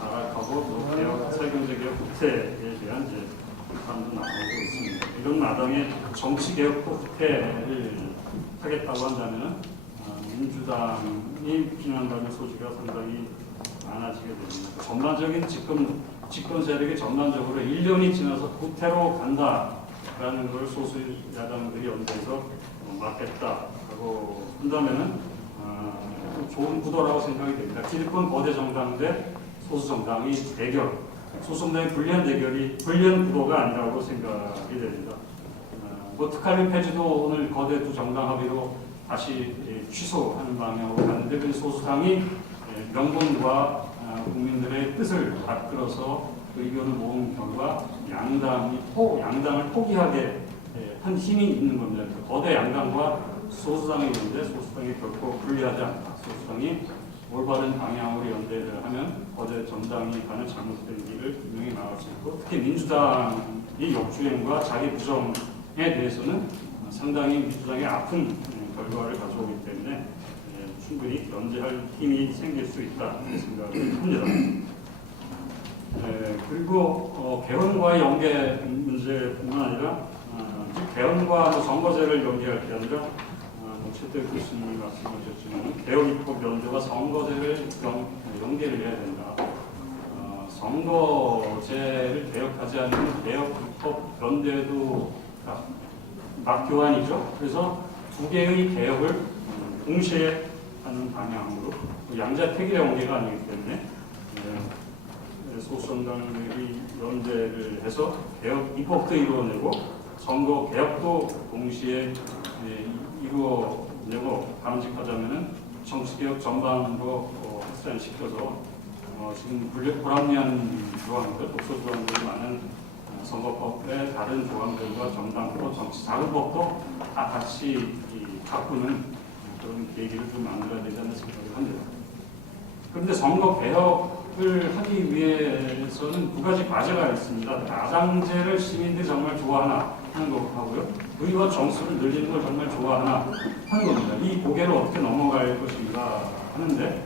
하락하고 또 개혁, 사회경제개혁 후퇴에 대한 이제 비판도 나오고 있습니다. 이런 마당에 정치개혁 후퇴를 하겠다고 한다면 민주당이 비난받는 소지가 상당히 많아지게 됩니다. 전반적인 집권 세력이 전반적으로 1년이 지나서 후퇴로 간다라는 걸 소수 야당들이 연대해서 막겠다라고 한다면은 좋은 구도라고 생각이 됩니다. 기득권 거대 정당 대 소수 정당의 대결, 소수 정당의 불리한 구도가 아니라고 생각이 됩니다. 특활비 폐지도 오늘 거대 두 정당 합의로 다시 취소하는 방향으로 가는데 그 소수당이 명분과 국민들의 뜻을 받들어서 의견을 모은 결과 양당을 포기하게 한 힘이 있는 겁니다. 거대 양당과 소수당이 있는데 소수당이 결코 불리하지 않다. 소수당이 올바른 방향으로 연대를 하면 거대 정당이 가는 잘못된 길을 분명히 나갈 수 있고 특히 민주당의 역주행과 자기 부정에 대해서는 상당히 민주당의 아픈 결과를 가져오기 때문에 충분히 연대할 힘이 생길 수 있다 생각을 합니다. 그리고 개헌과의 연계 문제뿐만 아니라 개헌과 선거제를 연계할 게 아니라 최대 교수님이 말씀하셨지만 개헌 입법 연대와 선거제를 연계를 해야 된다. 선거제를 개혁하지 않으면 개혁 입법 연대도 막교환이죠. 그래서 두 개의 개혁을 동시에 하는 방향으로 양자택일의 연계가 아니기 때문에 소수정당들이 연대를 해서 개혁 입법도 이루어내고 선거 개혁도 동시에 이루어내고 바람직하자면은 정치개혁 전반으로 확산시켜서 지금 불합리한 조항들, 독소 조항들이 많은 선거법의 다른 조항들과 정당법, 정치자금법도 다 같이 바꾸는 그런 계기를 좀 만들어야 되지 않나 생각을 합니다. 그런데 선거 개혁을 하기 위해서는 두 가지 과제가 있습니다. 다당제를 시민들이 정말 좋아하나 하는 거고요. 의원 정수를 늘리는 걸 정말 좋아하나 하는 겁니다. 이 고개를 어떻게 넘어갈 것인가 하는데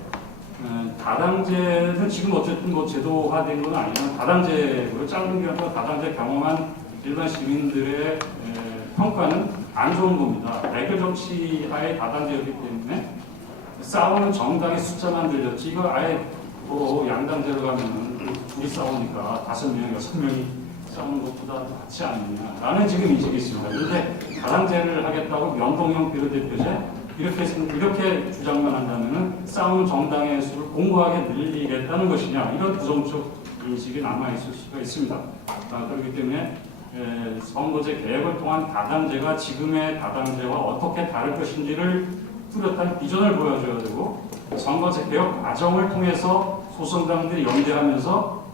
다당제는 지금 어쨌든 뭐 제도화된 건 아니지만 다당제로 짧은 기간 동안 다당제 경험한 일반 시민들의 평가는 안 좋은 겁니다. 레귤 정치하에 다당제였기 때문에 싸우는 정당의 숫자만 들렸지 이거 아예 양당제로 가면은 둘이 싸우니까 5명, 6명이 싸우는 것보다 낫지 않느냐라는 지금 인식이 있습니다. 그런데 다당제를 하겠다고 연동형 비례대표제 이렇게 주장만 한다면은 싸우는 정당의 수를 공고하게 늘리겠다는 것이냐 이런 부정적 인식이 남아있을 수가 있습니다. 그렇기 때문에 선거제 개혁을 통한 다당제가 지금의 다당제와 어떻게 다를 것인지를 뚜렷한 비전을 보여줘야 되고 선거제 개혁 과정을 통해서 소수정당들이 연대하면서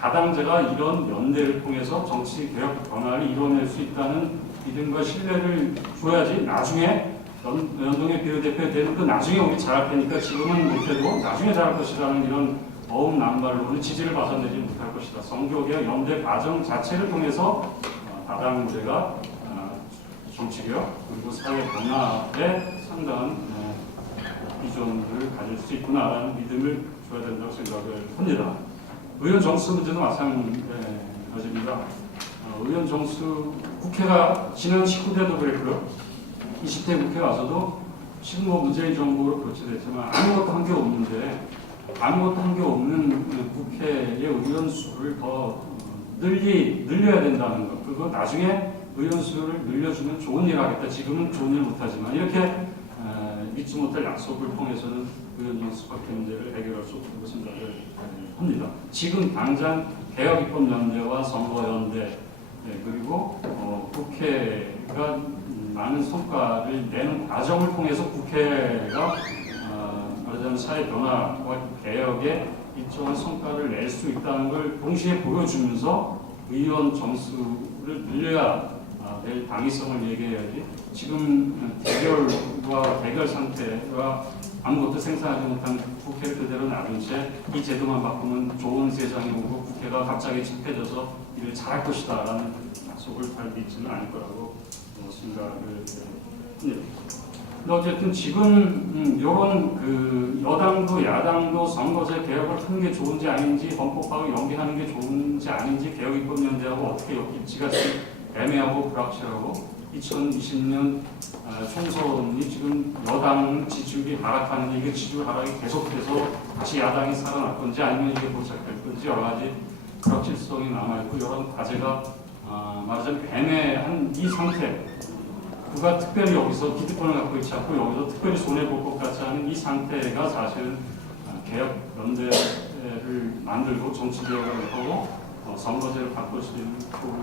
다당제가 이런 연대를 통해서 정치 개혁 변화를 이뤄낼 수 있다는 믿음과 신뢰를 줘야지 나중에 연동의 비례대표 되는 그 나중에 우리 잘할 테니까 지금은 못해도 나중에 잘할 것이라는 이런 어음난발로는 지지를 받아내지 못할 것이다. 선거개혁 연대 과정 자체를 통해서 다당제가 정치개혁 그리고 사회 변화에 상당한 비전을 가질 수 있구나라는 믿음을 줘야 된다고 생각을 합니다. 의원 정수 문제도 마찬가지입니다. 의원 정수 국회가 지난 19대도 그랬고요. 20대 국회 와서도 지금 뭐 문재인 정부로 교체됐지만 아무것도 한 게 없는데 아무것도 한 게 없는 국회의 의원 수를 더 늘려야 된다는 것. 그리고 나중에 의원 수를 늘려주면 좋은 일 하겠다. 지금은 좋은 일 못하지만 이렇게 믿지 못할 약속을 통해서는 의원 정수 확대 문제를 해결할 수 없다고 생각을 합니다. 지금 당장 개혁입법연대와 선거연대 그리고 국회가 많은 성과를 내는 과정을 통해서 국회가 말하자면 사회 변화와 개혁에 일정한 성과를 낼 수 있다는 걸 동시에 보여주면서 의원 정수를 늘려야 낼 당위성을 얘기해야지 지금 대결 상태가 아무것도 생산하지 못한 국회를 그대로 놔둔 채 이 제도만 바꾸면 좋은 세상이 오고 국회가 갑자기 착해져서 일을 잘할 것이다 라는 약속을 달리지는 않을 거라고 생각을 합니다. 근데 어쨌든 지금 이런 그 여당도 야당도 선거제 개혁을 하는 게 좋은지 아닌지 헌법하고 연계하는 게 좋은지 아닌지 개혁입법연대하고 어떻게 엮일지가 지금 애매하고 불확실하고 2020년 총선이 지금 여당 지지율이 하락하는데 이게 지지율 하락이 계속돼서 다시 야당이 살아날 건지 아니면 이게 도착할 건지 여러 가지 불확실성이 남아있고 이런 과제가 말하자면 애매한 이 상태 누가 특별히 여기서 기득권을 갖고 있지 않고 여기서 특별히 손해볼 것 같지 않은 이 상태가 사실은 개혁 연대를 만들고 정치 개혁을 하고 선거제를 바꿀 수 있는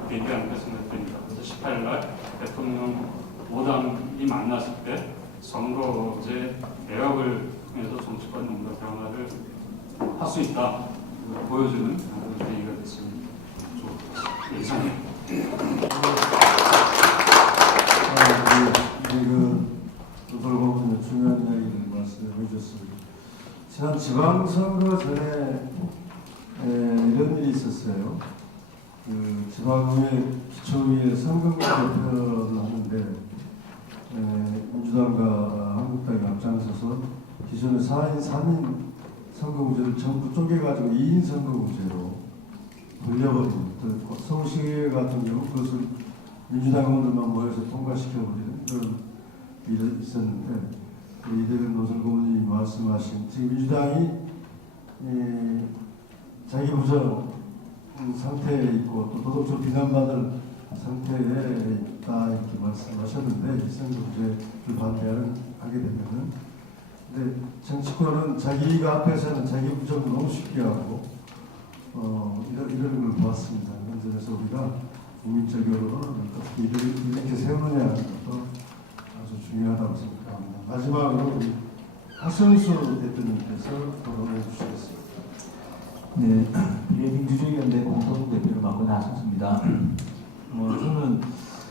계기 아닐까 생각됩니다. 그래서 18일 날 대통령 5당이 만났을 때 선거제 개혁을 통해서 정치권 뭔가 변화를 할 수 있다 보여주는 계기가 됐습니다. 이상입니다. 돌아보면 중요한 이야기를 말씀해 주셨습니다. 지난 지방선거 전에 이런 일이 있었어요. 그 지방의회 기초의회 선거구 대표를 하는데 민주당과 한국당이 앞장서서 기존의 4인 3인 선거구제를 전부 쪼개가지고 2인 선거구제로 돌려버리는 서울시의회 같은 경우 그것을 민주당 의원들만 모여서 통과시켜버리는 그런 일이 있었는데 이대근 노선고문님이 말씀하신 지금 민주당이 자기 부정 상태에 있고 또 도덕적 비난받을 상태에 있다 이렇게 말씀하셨는데 이 선거구제를 하게 되면은 근데 정치권은 자기가 앞에서는 자기 부정을 너무 쉽게 하고 이런 걸 봤습니다. 그런 점에서 우리가 국민적으로 어떻게 이렇게 세우느냐 하는 것도 아주 중요하다고 생각합니다. 마지막으로 우리 하성수 대표님께서 토론해 주시겠습니다. 네, 미래민주주의연대 공동대표를 맡고 나섰습니다. 저는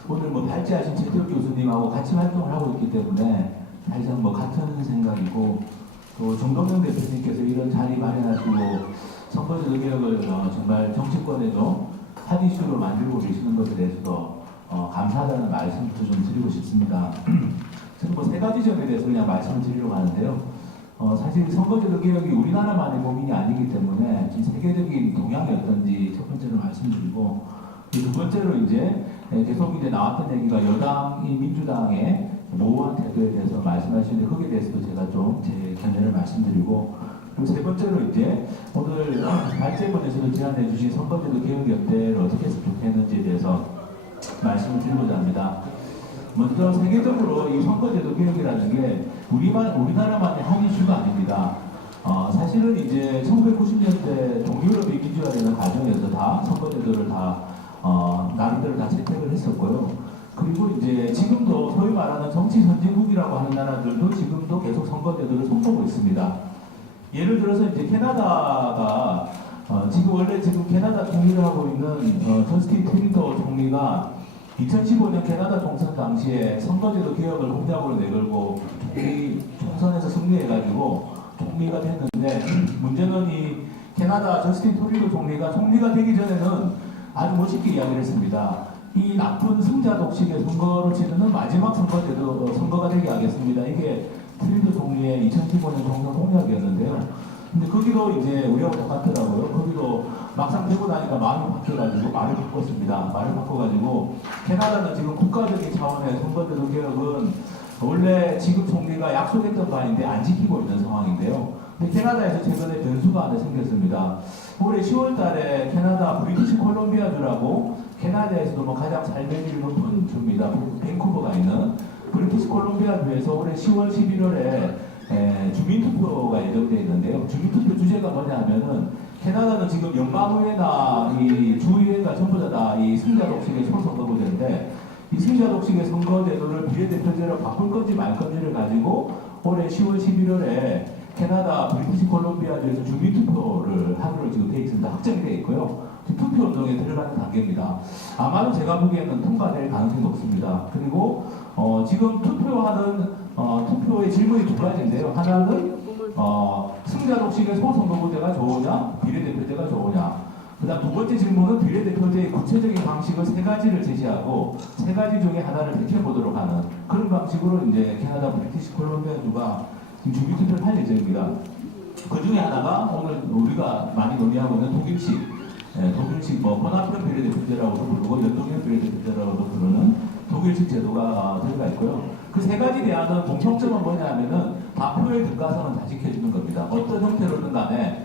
오늘 발제하신 최태욱 교수님하고 같이 활동을 하고 있기 때문에 사실상 같은 생각이고 또 정동영 대표님께서 이런 자리 마련하시고 선거제도 개혁을 정말 정치권에도 한 이슈로 만들고 계시는 것에 대해서도 감사하다는 말씀부터 좀 드리고 싶습니다. 저는 세 가지 점에 대해서 그냥 말씀을 드리려고 하는데요. 사실 선거제도 개혁이 우리나라만의 고민이 아니기 때문에 지금 세계적인 동향이 어떤지 첫 번째로 말씀드리고 두 번째로 계속 나왔던 얘기가 여당이 민주당의 모호한 태도에 대해서 말씀하시는데 거기에 대해서도 제가 좀 제 견해를 말씀드리고 그리고 세 번째로 오늘 발제문에서도 제안해 주신 선거제도 개혁 연대를 어떻게 했으면 좋겠는지에 대해서 말씀을 드리고자 합니다. 먼저 세계적으로 이 선거제도 개혁이라는 게 우리나라만의 한 이슈가 아닙니다. 사실은 1990년대 동유럽이 민주화되는 과정에서 다 선거제도를 다 나름대로 다 채택을 했었고요. 그리고 지금도 소위 말하는 정치 선진국이라고 하는 나라들도 지금도 계속 선거제도를 손보고 있습니다. 예를 들어서 캐나다가 지금 캐나다 총리를 하고 있는 저스틴 트루도 총리가 2015년 캐나다 총선 당시에 선거제도 개혁을 공약으로 내걸고 총선에서 승리해가지고 총리가 됐는데 문제는 이 캐나다 저스틴 트루도 총리가 총리가 되기 전에는 아주 멋있게 이야기를 했습니다. 이 나쁜 승자 독식의 선거를 치르는 마지막 선거가 되게 하겠습니다. 이게 트루도 총리의 2015년 총선 공약이었는데요. 근데 거기도 우리하고 똑같더라고요. 거기도 막상 되고 나니까 마음이 바뀌어가지고 말을 바꿨습니다. 말을 바꿔가지고 캐나다는 지금 국가적인 차원의 선거제도 개혁은 원래 지금 총리가 약속했던 바인데 안 지키고 있는 상황인데요. 근데 캐나다에서 최근에 변수가 하나 생겼습니다. 올해 10월 달에 캐나다 브리티시 콜롬비아주라고 캐나다에서도 가장 살면이 높은 주입니다. 밴쿠버가 있는 브리티시 콜롬비아주에서 올해 10월 11월에 주민투표가 예정되어 있는데요. 주민투표 주제가 뭐냐 하면은 캐나다는 지금 연방의회나 이 주의회가 전부 다 이 승자 독식의 소선거구제인데 이 승자 독식의 선거제도를 비례대표제로 바꿀 건지 말 건지를 가지고 올해 10월 11월에 캐나다 브리티시 콜롬비아주에서 주민투표를 하기로 지금 되어 있습니다. 확정이 되어 있고요. 투표 운동에 들어가는 단계입니다. 아마도 제가 보기에는 통과될 가능성이 높습니다. 그리고 지금 투표의 질문이 두 가지인데요. 하나는 승자 독식의 소선거구제가 좋으냐, 비례대표제가 좋으냐. 그다음 두 번째 질문은 비례대표제의 구체적인 방식을 세 가지를 제시하고 세 가지 중에 하나를 택해보도록 하는 그런 방식으로 이제 캐나다 브리티시 콜롬비아주가 지금 주기투표를 할 예정입니다. 그 중에 하나가 오늘 우리가 많이 논의하고 있는 독일식 번화편 비례대표제라고도 부르고 연동형 비례대표제라고도 부르는 독일식 제도가 들어가 있고요. 그 세 가지 대안은 공통점은 뭐냐면은 다 표의 등가성은 다 지켜주는 겁니다. 어떤 형태로든 간에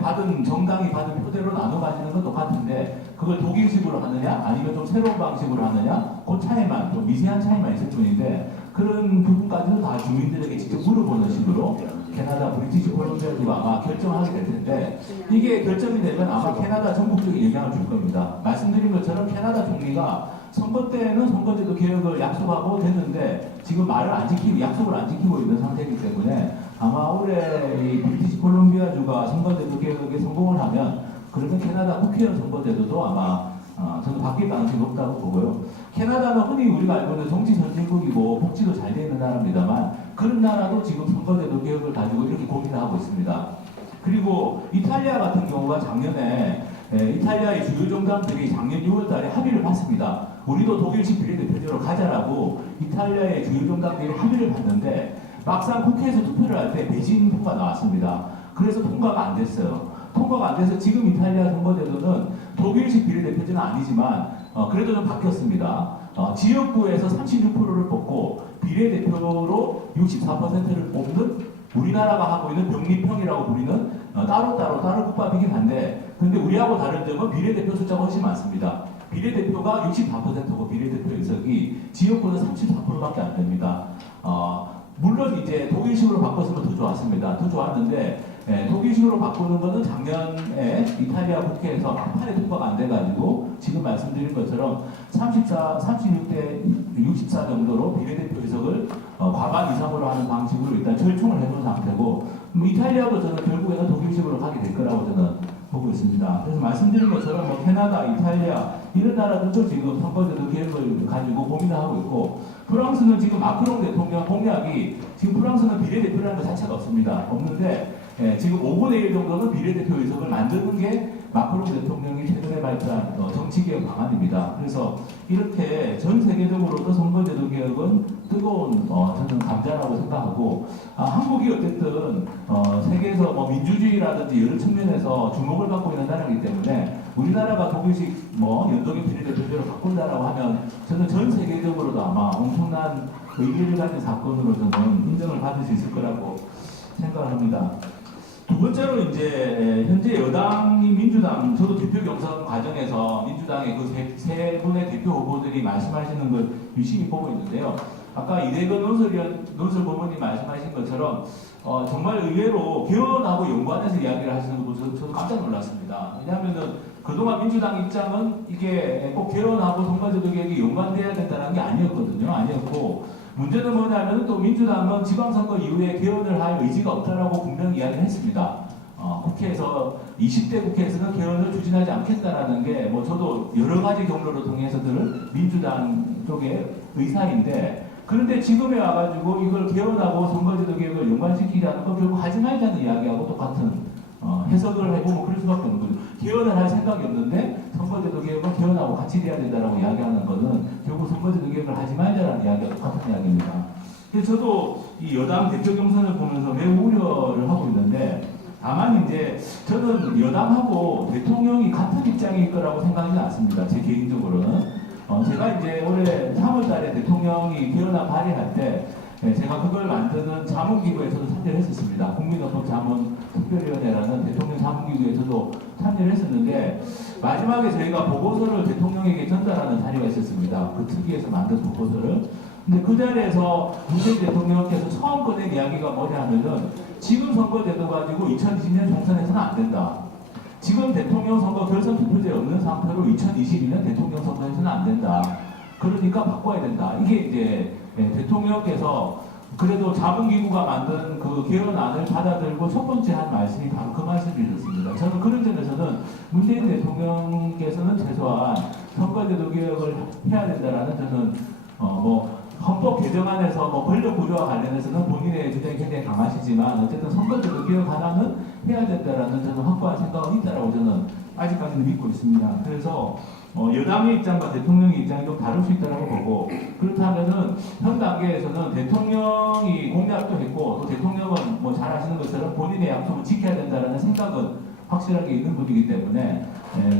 받은 정당이 받은 표대로 나눠 가지는 건 똑같은데 그걸 독일식으로 하느냐 아니면 좀 새로운 방식으로 하느냐 그 차이만 좀 미세한 차이만 있을 뿐인데 그런 부분까지도 다 주민들에게 직접 물어보는 식으로 캐나다 브리티시 콜롬비아주가 아마 결정하게 될 텐데 이게 결정이 되면 아마 캐나다 전국적인 영향을 줄 겁니다. 말씀드린 것처럼 캐나다 총리가 선거 때는 선거제도 개혁을 약속하고 됐는데 지금 말을 안 지키고 약속을 안 지키고 있는 상태이기 때문에 아마 올해 이 브리티시 콜롬비아주가 선거제도 개혁에 성공을 하면 그러면 캐나다 국회의원 선거제도도 아마 저는 바뀔 가능성이 높다고 보고요. 캐나다는 흔히 우리가 알고 있는 정치 선진국이고 복지도 잘 되어 있는 나라입니다만 그런 나라도 지금 선거제도 개혁을 가지고 이렇게 고민을 하고 있습니다. 그리고 이탈리아 같은 경우가 작년에 이탈리아의 주요 정당들이 작년 6월 달에 합의를 봤습니다. 우리도 독일식 비례대표제로 가자라고 이탈리아의 주요 정당들이 합의를 봤는데 막상 국회에서 투표를 할 때 배신표가 나왔습니다. 그래서 통과가 안 됐어요. 통과가 안 돼서 지금 이탈리아 선거제도는 독일식 비례대표제는 아니지만 그래도 좀 바뀌었습니다. 지역구에서 36%를 뽑고 비례대표로 64%를 뽑는 우리나라가 하고 있는 병립형이라고 부리는 따로 국밥이긴 한데 근데 우리하고 다른 점은 비례대표 숫자가 훨씬 많습니다. 비례대표가 64%고 비례대표 의석이 지역구는 34%밖에 안 됩니다. 물론 이제 독일식으로 바꿨으면 더 좋았습니다. 더 좋았는데 독일식으로 바꾸는 것은 작년에 이탈리아 국회에서 막판에 통과가 안 돼가지고 지금 말씀드린 것처럼 36대 64 정도로 비례대표 의석을 과반 이상으로 하는 방식으로 일단 절충을 해놓은 상태고 이탈리아도 저는 결국에는 독일식으로 가게 될 거라고 저는 보고 있습니다. 그래서 말씀드린 것처럼 캐나다, 이탈리아 이런 나라들도 지금 선거제도 개혁을 가지고 고민을 하고 있고 프랑스는 지금 마크롱 대통령 공약이 지금 프랑스는 비례대표라는 것 자체가 없는데 지금 5분의 1 정도는 비례대표 의석을 만드는 게 마크롱 대통령이 최근에 발표한 정치개혁 방안입니다. 그래서 이렇게 전 세계적으로도 선거제도 개혁은 뜨거운 저는 감자라고 생각하고 한국이 어쨌든 세계에서 민주주의라든지 여러 측면에서 주목을 받고 있는 나라이기 때문에 우리나라가 독일식 연동형 비례대표제로 바꾼다라고 하면 저는 전 세계적으로도 아마 엄청난 의미를 가진 사건으로 저는 인정을 받을 수 있을 거라고 생각을 합니다. 두 번째로 이제 현재 여당이 민주당 저도 대표 경선 과정에서 민주당의 그 세 분의 대표 후보들이 말씀하시는 걸 유심히 보고 있는데요. 아까 이대건 논설고문님 말씀하신 것처럼 정말 의외로 개헌하고 연관해서 이야기를 하시는 거 보고 저도 깜짝 놀랐습니다. 왜냐하면은 그동안 민주당 입장은 이게 꼭 개헌하고 선거제도 개혁이 연관돼야 된다는 게 아니었고 문제는 뭐냐면 또 민주당은 지방선거 이후에 개헌을 할 의지가 없다라고 분명히 이야기를 했습니다. 국회에서 20대 국회에서는 개헌을 추진하지 않겠다라는 게 저도 여러 가지 경로를 통해서 들은 민주당 쪽의 의사인데 그런데 지금에 와가지고 이걸 개헌하고 선거제도 개혁을 연관시키자는 건 결국 하지 말자는 이야기하고 똑같은 해석을 해보면 그럴 수밖에 없는 거죠. 개헌을 할 생각이 없는데 선거제도 개혁은 개헌하고 같이 돼야 된다라고 이야기하는 것은 결국 선거제도 개혁을 하지 말자라는 이야기와 똑같은 이야기입니다. 그래서 저도 이 여당 대표 경선을 보면서 매우 우려를 하고 있는데 다만 이제 저는 여당하고 대통령이 같은 입장일 거라고 생각하지 않습니다. 제 개인적으로는 제가 이제 올해 3월달에 대통령이 개헌안 발의할 때 제가 그걸 만드는 자문기구에서도 참여를 했었습니다. 국민헌법자문특별위원회라는 대통령 자문기구에서도 참여를 했었는데 마지막에 저희가 보고서를 대통령에게 전달하는 자리가 있었습니다. 그 특위에서 만든 보고서를. 근데 그 자리에서 문재인 대통령께서 처음 꺼낸 이야기가 뭐냐 하면은 지금 선거제도 가지고 2020년 총선에서는 안 된다. 지금 대통령 선거 결선 투표제 없는 상태로 2022년 대통령 선거에서는 안 된다. 그러니까 바꿔야 된다. 이게 이제 대통령께서 그래도 자문기구가 만든 그 개헌안을 받아들고 첫 번째 한 말씀이 바로 그 말씀이셨습니다. 저는 그런 점에서는 문재인 대통령께서는 최소한 선거제도 개혁을 해야 된다라는 저는 헌법 개정안에서 뭐 권력 구조와 관련해서는 본인의 주장이 굉장히 강하시지만 어쨌든 선거제도 개혁 하나는 해야 된다라는 저는 확고한 생각은 있다라고 저는 아직까지는 믿고 있습니다. 그래서 여당의 입장과 대통령의 입장이 좀 다를 수 있다고 보고 그렇다면은 현 단계에서는 대통령이 공약도 했고 또 대통령은 뭐 잘 아시는 것처럼 본인의 약속을 지켜야 된다라는 생각은 확실하게 있는 분이기 때문에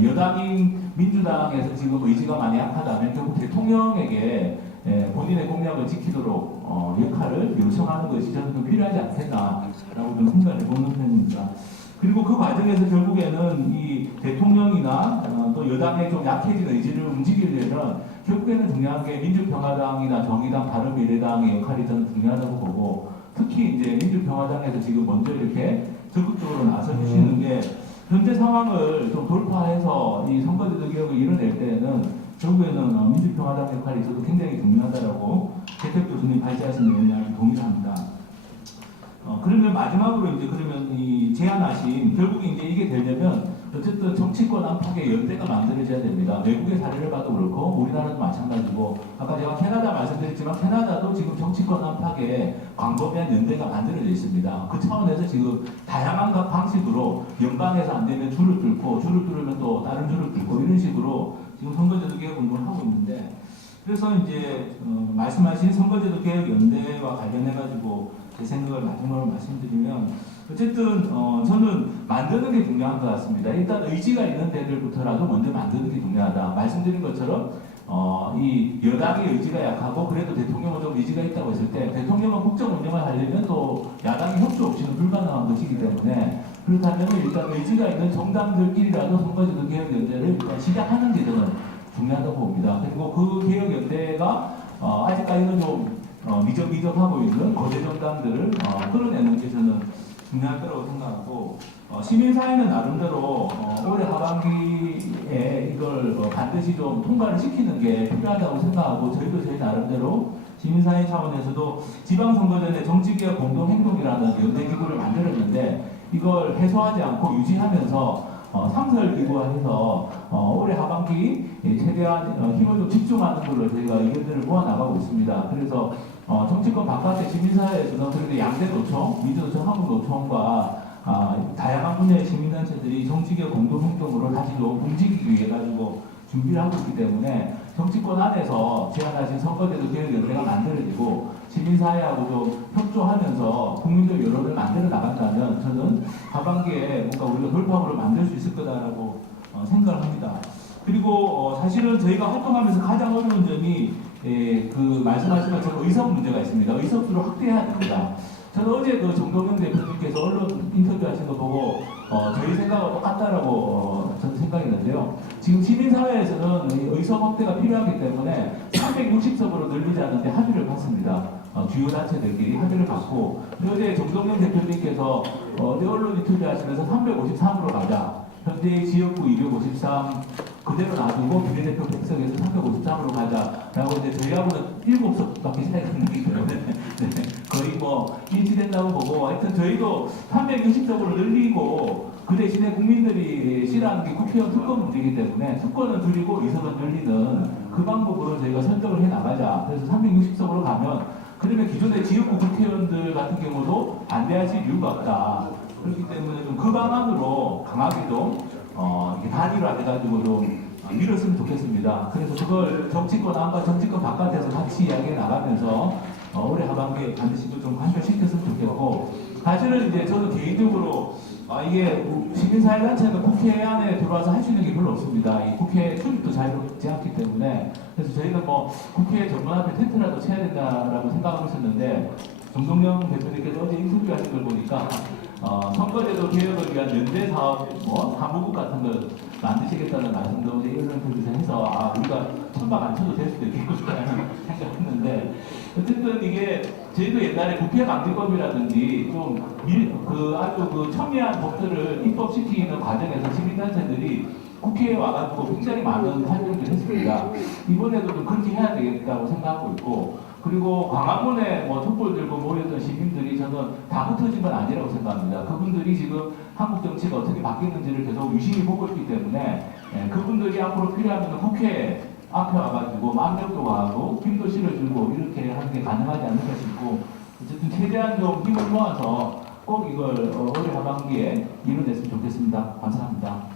여당인 민주당에서 지금 의지가 많이 약하다면 결국 대통령에게 본인의 공약을 지키도록 역할을 요청하는 것이 저는 좀 필요하지 않겠나라고 좀 생각을 해보는 편입니다. 그리고 그 과정에서 결국에는 이 대통령이나 또 여당의 좀 약해진 의지를 움직이려면 결국에는 중요한 게 민주평화당이나 정의당, 바른미래당의 역할이 저는 중요하다고 보고 특히 이제 민주평화당에서 지금 먼저 이렇게 적극적으로 나서주시는 게 현재 상황을 좀 돌파해서 이 선거제도 개혁을 이뤄낼 때에는 결국에는 민주평화당 역할이 저도 굉장히 중요하다라고 재택 교수님 발제하시는 의견에 동의합니다. 그러면 마지막으로 이제 그러면 이 제안하신 결국 이제 이게 되려면 어쨌든 정치권 안팎의 연대가 만들어져야 됩니다. 외국의 사례를 봐도 그렇고 우리나라도 마찬가지고 아까 제가 캐나다 말씀드렸지만 캐나다도 지금 정치권 안팎의 광범위한 연대가 만들어져 있습니다. 그 차원에서 지금 다양한 방식으로 연방에서 안 되면 줄을 뚫고 줄을 뚫으면 또 다른 줄을 뚫고 이런 식으로 지금 선거제도 개혁 운동을 하고 있는데 그래서 이제 말씀하신 선거제도 개혁 연대와 관련해가지고 제 생각을 마지막으로 말씀드리면 어쨌든 저는 만드는 게 중요한 것 같습니다. 일단 의지가 있는 데들부터라도 먼저 만드는 게 중요하다. 말씀드린 것처럼 이 여당의 의지가 약하고 그래도 대통령은 좀 의지가 있다고 했을 때 대통령은 국정 운영을 하려면 또 야당의 협조 없이는 불가능한 것이기 때문에 그렇다면 일단 의지가 있는 정당들끼리라도 선거제도 개혁 연대를 일단 시작하는 게 저는 중요하다고 봅니다. 그리고 그 개혁 연대가 아직까지는 좀 미적미적하고 있는 거대 정당들을 끌어내는 게 저는 중요할 거라고 생각하고 시민사회는 나름대로 올해 하반기에 이걸 반드시 좀 통과를 시키는 게 필요하다고 생각하고 저희도 저희 나름대로 시민사회 차원에서도 지방선거전에 정치개혁 공동행동이라는 연대기구를 만들었는데 이걸 해소하지 않고 유지하면서 상설기구화해서 올해 하반기 최대한 힘을 좀 집중하는 걸로 저희가 의견들을 모아나가고 있습니다. 그래서 정치권 바깥의 시민사회에서는 그래도 양대 노총, 민주노총, 한국노총과 다양한 분야의 시민단체들이 정치개혁 공동행동으로 다시 좀 움직이기 위해 가지고 준비를 하고 있기 때문에 정치권 안에서 제안하신 선거제도 개혁연대가 만들어지고 시민사회하고 좀 협조하면서 국민들 여론을 만들어 나간다면 저는 하반기에 뭔가 우리가 돌파구를 만들 수 있을 거다라고 생각을 합니다. 그리고 사실은 저희가 활동하면서 가장 어려운 점이 그 말씀하신 것처럼 의석 문제가 있습니다. 의석수를 확대해야 됩니다. 저는 어제 그 정동영 대표님께서 언론 인터뷰하신 거 보고 저희 생각과 똑같다라고 저는 생각했는데요. 지금 시민사회에서는 의석 확대가 필요하기 때문에 360석으로 늘리자는데 합의를 봤습니다. 주요 단체들끼리 합의를 봤고 어제 정동영 대표님께서 어제 언론 인터뷰하시면서 353으로 가자. 현재 지역구 253 그대로 놔두고 비례대표 100석에서 353으로 가자라고 이제 저희하고는 7석밖에 차이가 안 나기 때문에 거의 뭐 일치된다고 보고 하여튼 저희도 360석으로 늘리고 그 대신에 국민들이 싫어하는 게 국회의원 특권 문제이기 때문에 특권을 줄이고 의석을 늘리는 그 방법으로 저희가 설득을 해 나가자. 그래서 360석으로 가면 그러면 기존의 지역구 국회의원들 같은 경우도 반대하실 이유가 없다. 그렇기 때문에 좀 그 방안으로 강하게 좀 이렇게 단일화해가지고 좀 밀었으면 좋겠습니다. 그래서 그걸 정치권 안과 정치권 바깥에서 같이 이야기해 나가면서 올해 하반기에 반드시 좀 관철시켰으면 좋겠고 사실은 이제 저는 개인적으로 이게 시민사회단체가 국회 안에 들어와서 할 수 있는 게 별로 없습니다. 이 국회 출입도 자유롭지 않기 때문에 그래서 저희가 뭐 국회 정문 앞에 텐트라도 쳐야 된다라고 생각하고 있었는데 정동영 대표님께서 어제 인터뷰하신 걸 보니까 선거제도 개혁을 위한 연대 사업, 뭐 사무국 같은 걸 만드시겠다는 말씀도 어제 이런 인터뷰에서 해서 우리가 천막 안 쳐도 될 수도 있겠구나라는 생각했는데 어쨌든 이게 저희도 옛날에 국회 방지법이라든지 좀 아주 그 첨예한 법들을 입법시키는 과정에서 시민단체들이 국회에 와가지고 굉장히 많은 활동을 했습니다. 이번에도 좀 그렇게 해야 되겠다고 생각하고 있고 그리고 광화문에 뭐 촛불 들고 모였던 시민들이 저는 다 흩어진 건 아니라고 생각합니다. 그분들이 지금 한국 정치가 어떻게 바뀌는지를 계속 유심히 보고 있기 때문에 그분들이 앞으로 필요하면 국회에 앞에 와가지고 만병도 하고 힘도 실어주고 이렇게 하는 게 가능하지 않을까 싶고 어쨌든 최대한 좀 힘을 모아서 꼭 이걸 올해 하반기에 이뤄냈으면 좋겠습니다. 감사합니다.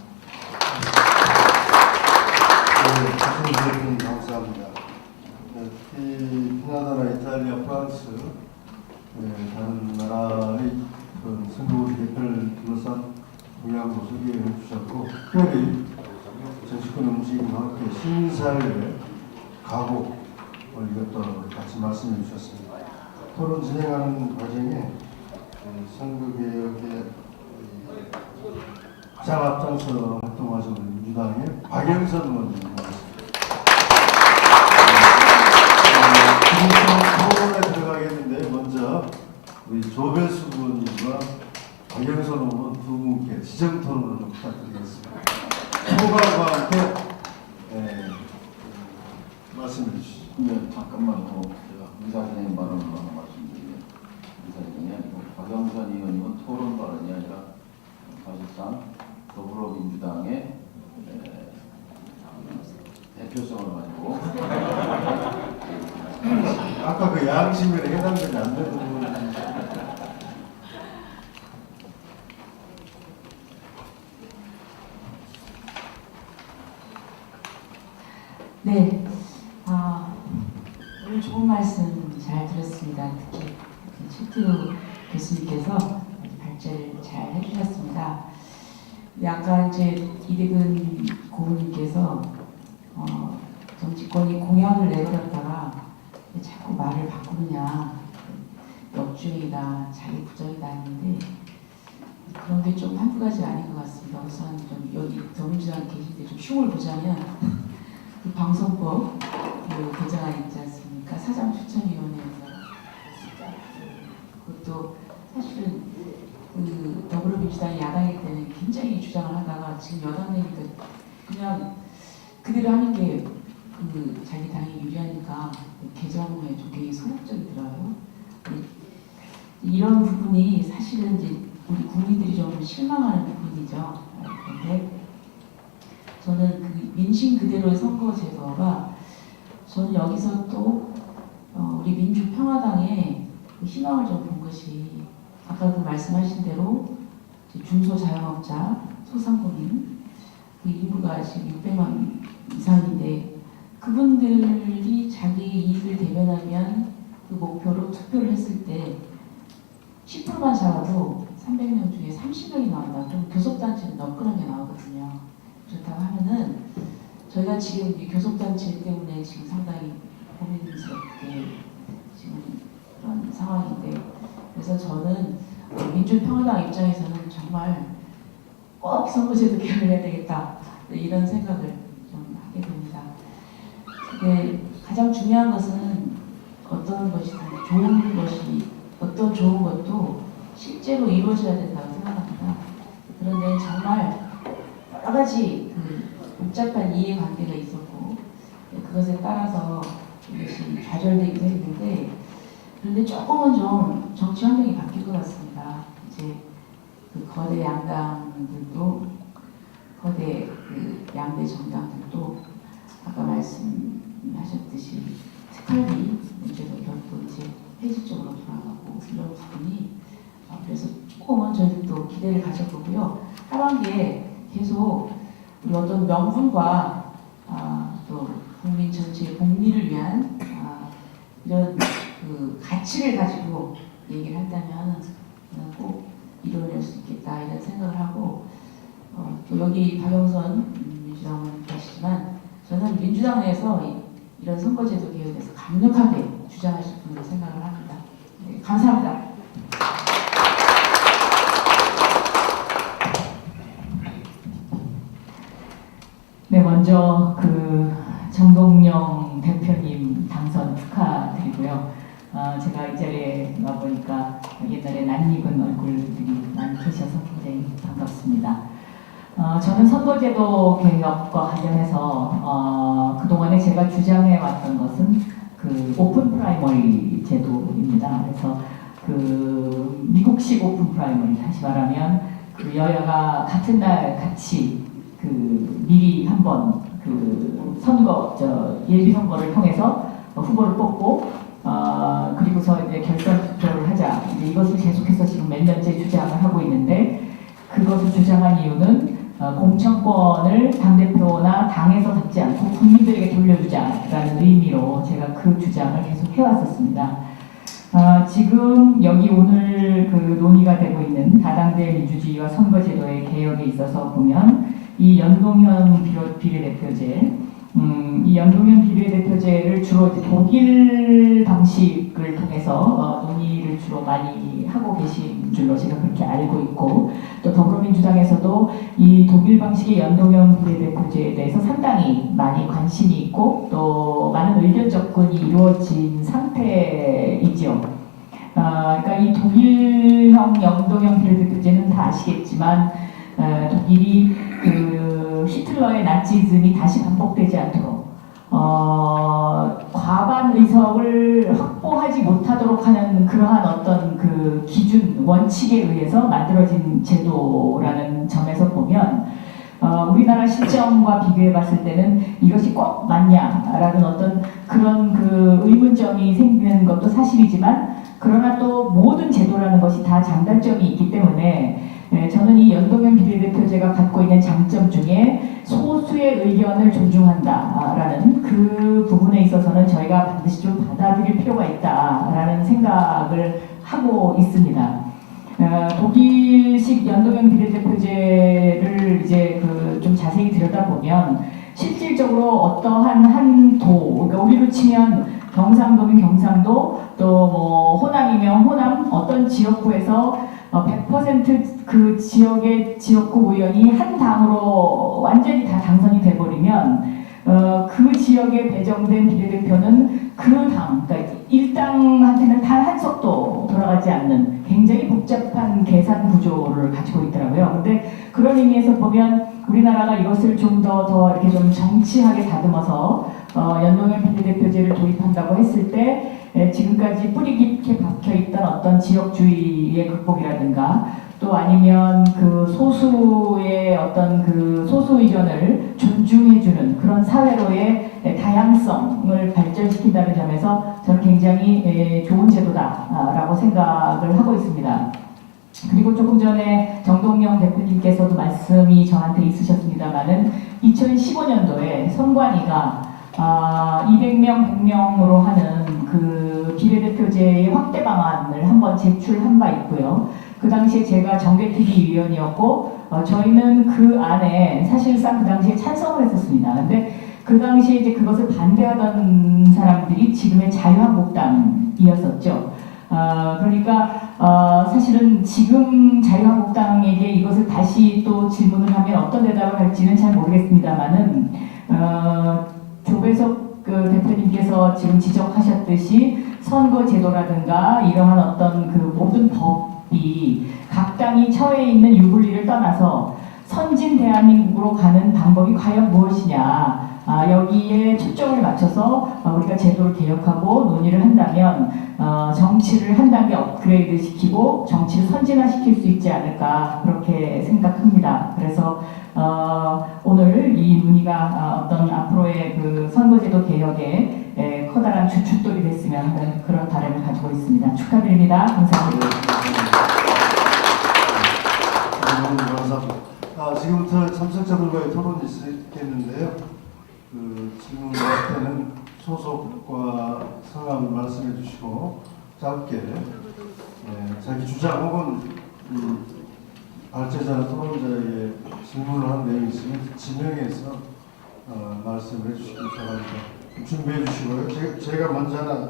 네, 말씀 감사합니다. 네, 특히 캐나다나 이탈리아, 프랑스, 다른 나라의 그런 선거구리 대표를 둘러싼 동향으로 소개해 주셨고, 특별히 정치권 움직임과 함께 시민사회의 각오, 이것도 같이 말씀해 주셨습니다. 토론 진행하는 과정에 선거개혁에 가장 앞장서 활동하시는 민주당의 박영선 의원님입니다. 토론에 들어가겠는데 먼저 우리 조배수 의원님과 박영선 의원 두 분께 지정 토론을 좀 부탁드리겠습니다. 소감과 함께 말씀해 주시죠. 네, 잠깐만 제가 의사 진행 발언을 하나 말씀드리면 의사 진행이 아니고 박영선 의원님은 토론 발언이 아니라 사실상 더불어민주당의 대표성을 가지고 아까 그 양심에 해당되지 않는 부분이 네, 오늘 좋은 말씀 잘 들었습니다. 특히 최태우 교수님께서 아주 발제를 잘 해주셨습니다. 아까 이제 이대근 고문님께서 정치권이 공약을 내걸었다가 자꾸 말을 바꾸느냐, 역주행이다, 자기 부정이다 했는데 그런 게 좀 한두 가지 아닌 것 같습니다. 우선 좀 여기 더민주당 계신데 좀 흉을 보자면 그 방송법 그 개정안 있지 않습니까? 사장 추천위원회에서 그것도 사실은 그 더불어민주당이 야당일 때는 굉장히 주장을 하다가 지금 여당 되니까 그냥 그대로 하는 게 그 자기 당이 유리하니까 개정에 좀 굉장히 소극적이더라고요. 이런 부분이 사실은 이제 우리 국민들이 좀 실망하는 부분이죠. 그런데 저는 그 민심 그대로의 선거 제도가 저는 여기서 또 우리 민주평화당의 그 희망을 좀 본 것이 아까도 말씀하신 대로 중소자영업자, 소상공인 그 인구가 지금 600만 이상인데 그분들이 자기 이익을 대변하면 그 목표로 투표를 했을 때 10%만 잡아도 300명 중에 30명이 나온다. 좀 교섭단체는 너끈하게 나오거든요. 그렇다고 하면은 저희가 지금 이 교섭단체 때문에 지금 상당히 고민스럽게 지금 그런 상황인데 그래서 저는 민주평화당 입장에서는 정말 꼭 선거제도 개혁을 해야 되겠다 이런 생각을 좀 하게 됩니다. 근데 가장 중요한 것은 어떤 것이든 좋은 것이 어떤 좋은 것도 실제로 이루어져야 된다고 생각합니다. 그런데 정말 여러 가지 복잡한 이해관계가 있었고 그것에 따라서 이것이 좌절되기도 했는데 그런데 조금은 좀 정치 환경이 바뀔 것 같습니다. 이제 그 거대 양당들도 거대 그 양대 정당들도 아까 말씀하셨듯이 특활비 문제도 결국 이제 폐지 쪽으로 돌아가고 이런 부분이 그래서 조금은 저희도 기대를 가져보고요. 하반기에 계속 우리 어떤 명분과 또 국민 전체의 복리를 위한 이런 그 가치를 가지고 얘기를 한다면 꼭 이뤄낼 수 있겠다 이런 생각을 하고 또 여기 박영선 민주당은 계시지만 저는 민주당 내에서 이런 선거제도 개혁에 대해서 강력하게 주장하실 분으로 생각을 합니다. 네, 감사합니다. 네, 먼저 그 정동영 대표님 당선 축하드리고요. 제가 이 자리에 와보니까 옛날에 낯익은 얼굴들이 많이 계셔서 굉장히 반갑습니다. 저는 선거제도 개혁과 관련해서 그동안에 제가 주장해왔던 것은 그 오픈 프라이머리 제도입니다. 그래서 그 미국식 오픈 프라이머리, 다시 말하면 그 여야가 같은 날 같이 그 미리 한번 그 선거 예비 선거를 통해서 후보를 뽑고 그리고서 이제 결선 투표를 하자. 이제 이것을 계속해서 지금 몇 년째 주장을 하고 있는데 그것을 주장한 이유는 공천권을 당대표나 당에서 받지 않고 국민들에게 돌려주자라는 의미로 제가 그 주장을 계속 해왔었습니다. 지금 여기 오늘 그 논의가 되고 있는 다당제 민주주의와 선거제도의 개혁에 있어서 보면 이 연동형 비례대표제, 이 연동형 비례대표제를 주로 이제 독일 방식을 통해서 논의를 주로 많이 하고 계신 줄로 제가 그렇게 알고 있고, 또 더불어민주당에서도 이 독일 방식의 연동형 비례대표제에 대해서 상당히 많이 관심이 있고 또 많은 의견 접근이 이루어진 상태이죠. 그러니까 이 독일형 연동형 비례대표제는 다 아시겠지만 독일이 그 히틀러의 나치즘이 다시 반복되지 않도록 과반 의석을 확보하지 못하도록 하는 그러한 어떤 그 기준 원칙에 의해서 만들어진 제도라는 점에서 보면 우리나라 실정과 비교해 봤을 때는 이것이 꼭 맞냐라는 어떤 그런 그 의문점이 생기는 것도 사실이지만, 그러나 또 모든 제도라는 것이 다 장단점이 있기 때문에 저는 이 연동형 비례대표제가 갖고 있는 장점 중에 소수의 의견을 존중한다라는 그 부분에 있어서는 저희가 반드시 좀 받아들일 필요가 있다라는 생각을 하고 있습니다. 독일식 연동형 비례대표제를 이제 그 좀 자세히 들여다보면 실질적으로 어떠한 한 도, 그러니까 우리로 치면 경상도면 경상도, 또 뭐 호남이면 호남, 어떤 지역구에서 100% 그 지역의 지역구 의원이 한 당으로 완전히 다 당선이 돼버리면 그 지역에 배정된 비례대표는 그 당, 그러니까 일당한테는 단 한 석도 돌아가지 않는 굉장히 복잡한 계산 구조를 가지고 있더라고요. 근데 그런 의미에서 보면 우리나라가 이것을 좀 더 이렇게 좀 정치하게 다듬어서 연동형 비례대표제를 도입한다고 했을 때 지금까지 뿌리 깊게 박혀있던 어떤 지역주의의 극복이라든가, 또 아니면 그 소수의 어떤 그 소수 의견을 존중해주는 그런 사회로의 다양성을 발전시킨다는 점에서 저는 굉장히 좋은 제도다라고 생각을 하고 있습니다. 그리고 조금 전에 정동영 대표님께서도 말씀이 저한테 있으셨습니다마는 2015년도에 선관위가 200명, 100명으로 하는 그 비례대표제의 확대 방안을 한번 제출한 바 있고요. 그 당시에 제가 정개특위 위원이었고 저희는 그 안에 사실상 그 당시에 찬성을 했었습니다. 근데 그 당시에 이제 그것을 반대하던 사람들이 지금의 자유한국당이었었죠. 그러니까 사실은 지금 자유한국당에게 이것을 다시 또 질문을 하면 어떤 대답을 할지는 잘 모르겠습니다만은 조배석 그 대표님께서 지금 지적하셨듯이 선거제도라든가 이러한 어떤 그 모든 법이 각 당이 처해 있는 유불리를 떠나서 선진 대한민국으로 가는 방법이 과연 무엇이냐, 여기에 초점을 맞춰서 우리가 제도를 개혁하고 논의를 한다면 정치를 한 단계 업그레이드 시키고 정치를 선진화시킬 수 있지 않을까 그렇게 생각합니다. 그래서 오늘 이 논의가 어떤 앞으로의 그 선거제도 개혁에 커다란 주춧돌이 됐으면 하는 그런 바람을 가지고 있습니다. 축하드립니다. 감사합니다. 감사합니다. 지금부터 참석자들과의 토론이 있겠는데요. 그 질문 할 때는 소속과 성함을 말씀해 주시고 짧게 자기 주장 혹은 발제자나 토론자에게 질문을 한 내용이 있으면 지명해서 말씀을 해주시기 바랍니다. 준비해 주시고요. 제가 먼저 하나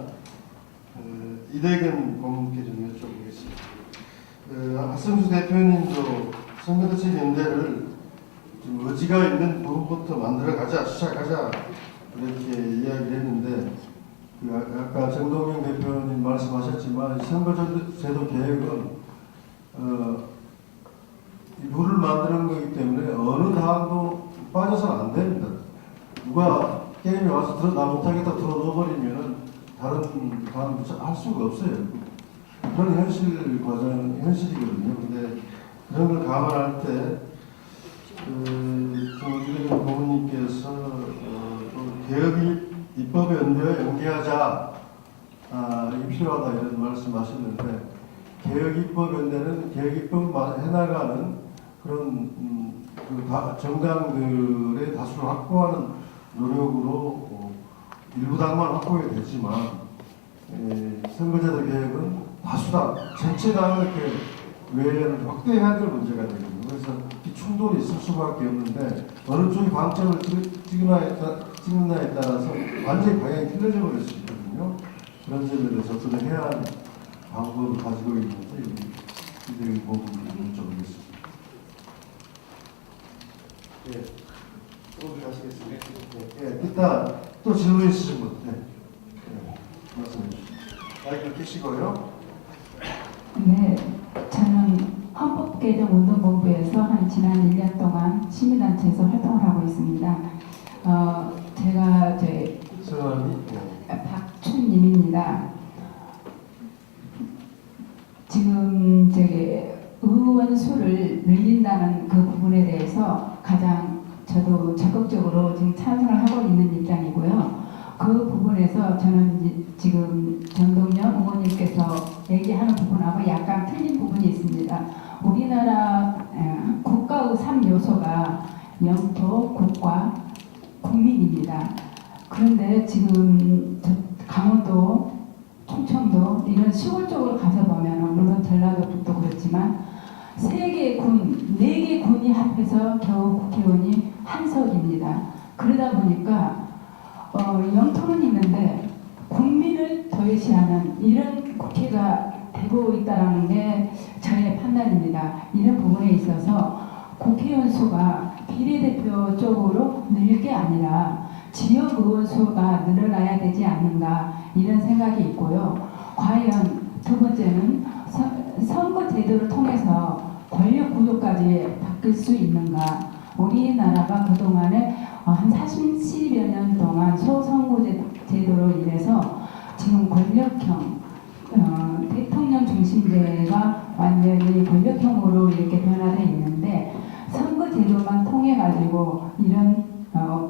이대근 고문께 좀 여쭤보겠습니다. 하승수 대표님도 선거대책연대를 좀 의지가 있는 부분부터 만들어가자, 시작하자 이렇게 이야기를 했는데 아까 정동영 대표님 말씀하셨지만 선거제도 개혁은 룰을 만드는 거기 때문에 어느 당도 빠져서는 안 됩니다. 누가 게임에 와서 나 못하겠다 들어넣어버리면 다른 당 할 수가 없어요. 그런 현실이거든요. 근데 그런 걸 감안할 때 이대근 고문님께서 말씀하셨는데 개혁입법연대는 개혁입법 해나가는 그런 정당들의 다수를 확보하는 노력으로 일부 당만 확보가 되지만 선거제도 개혁은 다수당, 전체 당을 이렇게 외연을 확대해야 될 문제가 되거든요. 그래서 이 충돌이 있을 수밖에 없는데 어느 쪽이 방점을 찍느냐에 따라서 완전히 방향이 틀려져 버릴 수 있거든요. 그런 점에 대해서 어떻게 해야 하는 방법을 가지고 있는지 이들의 부분을 여쭤보겠습니다. 예, 또 하시겠습니다. 예, 이따 또 질문 있으신 분, 말씀해 주시죠. 마이크를 켜시고요. 네, 저는 헌법개정운동본부에서 한 지난 1년 동안 시민단체에서 활동을 하고 있습니다. 제가 성함이 박춘님입니다. 지금 의원 수를 늘린다는 그 부분에 대해서 가장 저도 적극적으로 지금 찬성을 하고 있는 입장이고요. 그 부분에서 저는 지금 정동영 의원님께서 얘기하는 부분하고 약간 틀린 부분이 있습니다. 우리나라 국가의 3요소가 영토, 국가, 국민입니다. 그런데 지금 강원도, 충청도 이런 시골 쪽으로 가서 보면 물론 전라도 쪽도 그렇지만 3개 군, 4개 군이 합해서 겨우 국회의원이 한석입니다. 그러다 보니까 영토는 있는데 국민을 도외시하는 이런 국회가 되고 있다는 게 저의 판단입니다. 이런 부분에 있어서 국회의원 수가 비례대표 쪽으로 늘 게 아니라 지역 의원 수가 늘어나야 되지 않는가 이런 생각이 있고요. 과연 두 번째는 선거 제도를 통해서 권력 구조까지 바뀔 수 있는가. 우리나라가 그동안에 한 40여 년 동안 소선거 제도로 인해서 지금 권력형 대통령 중심제가 완전히 권력형으로 이렇게 변화되어 있는데 선거 제도만 통해 가지고 이런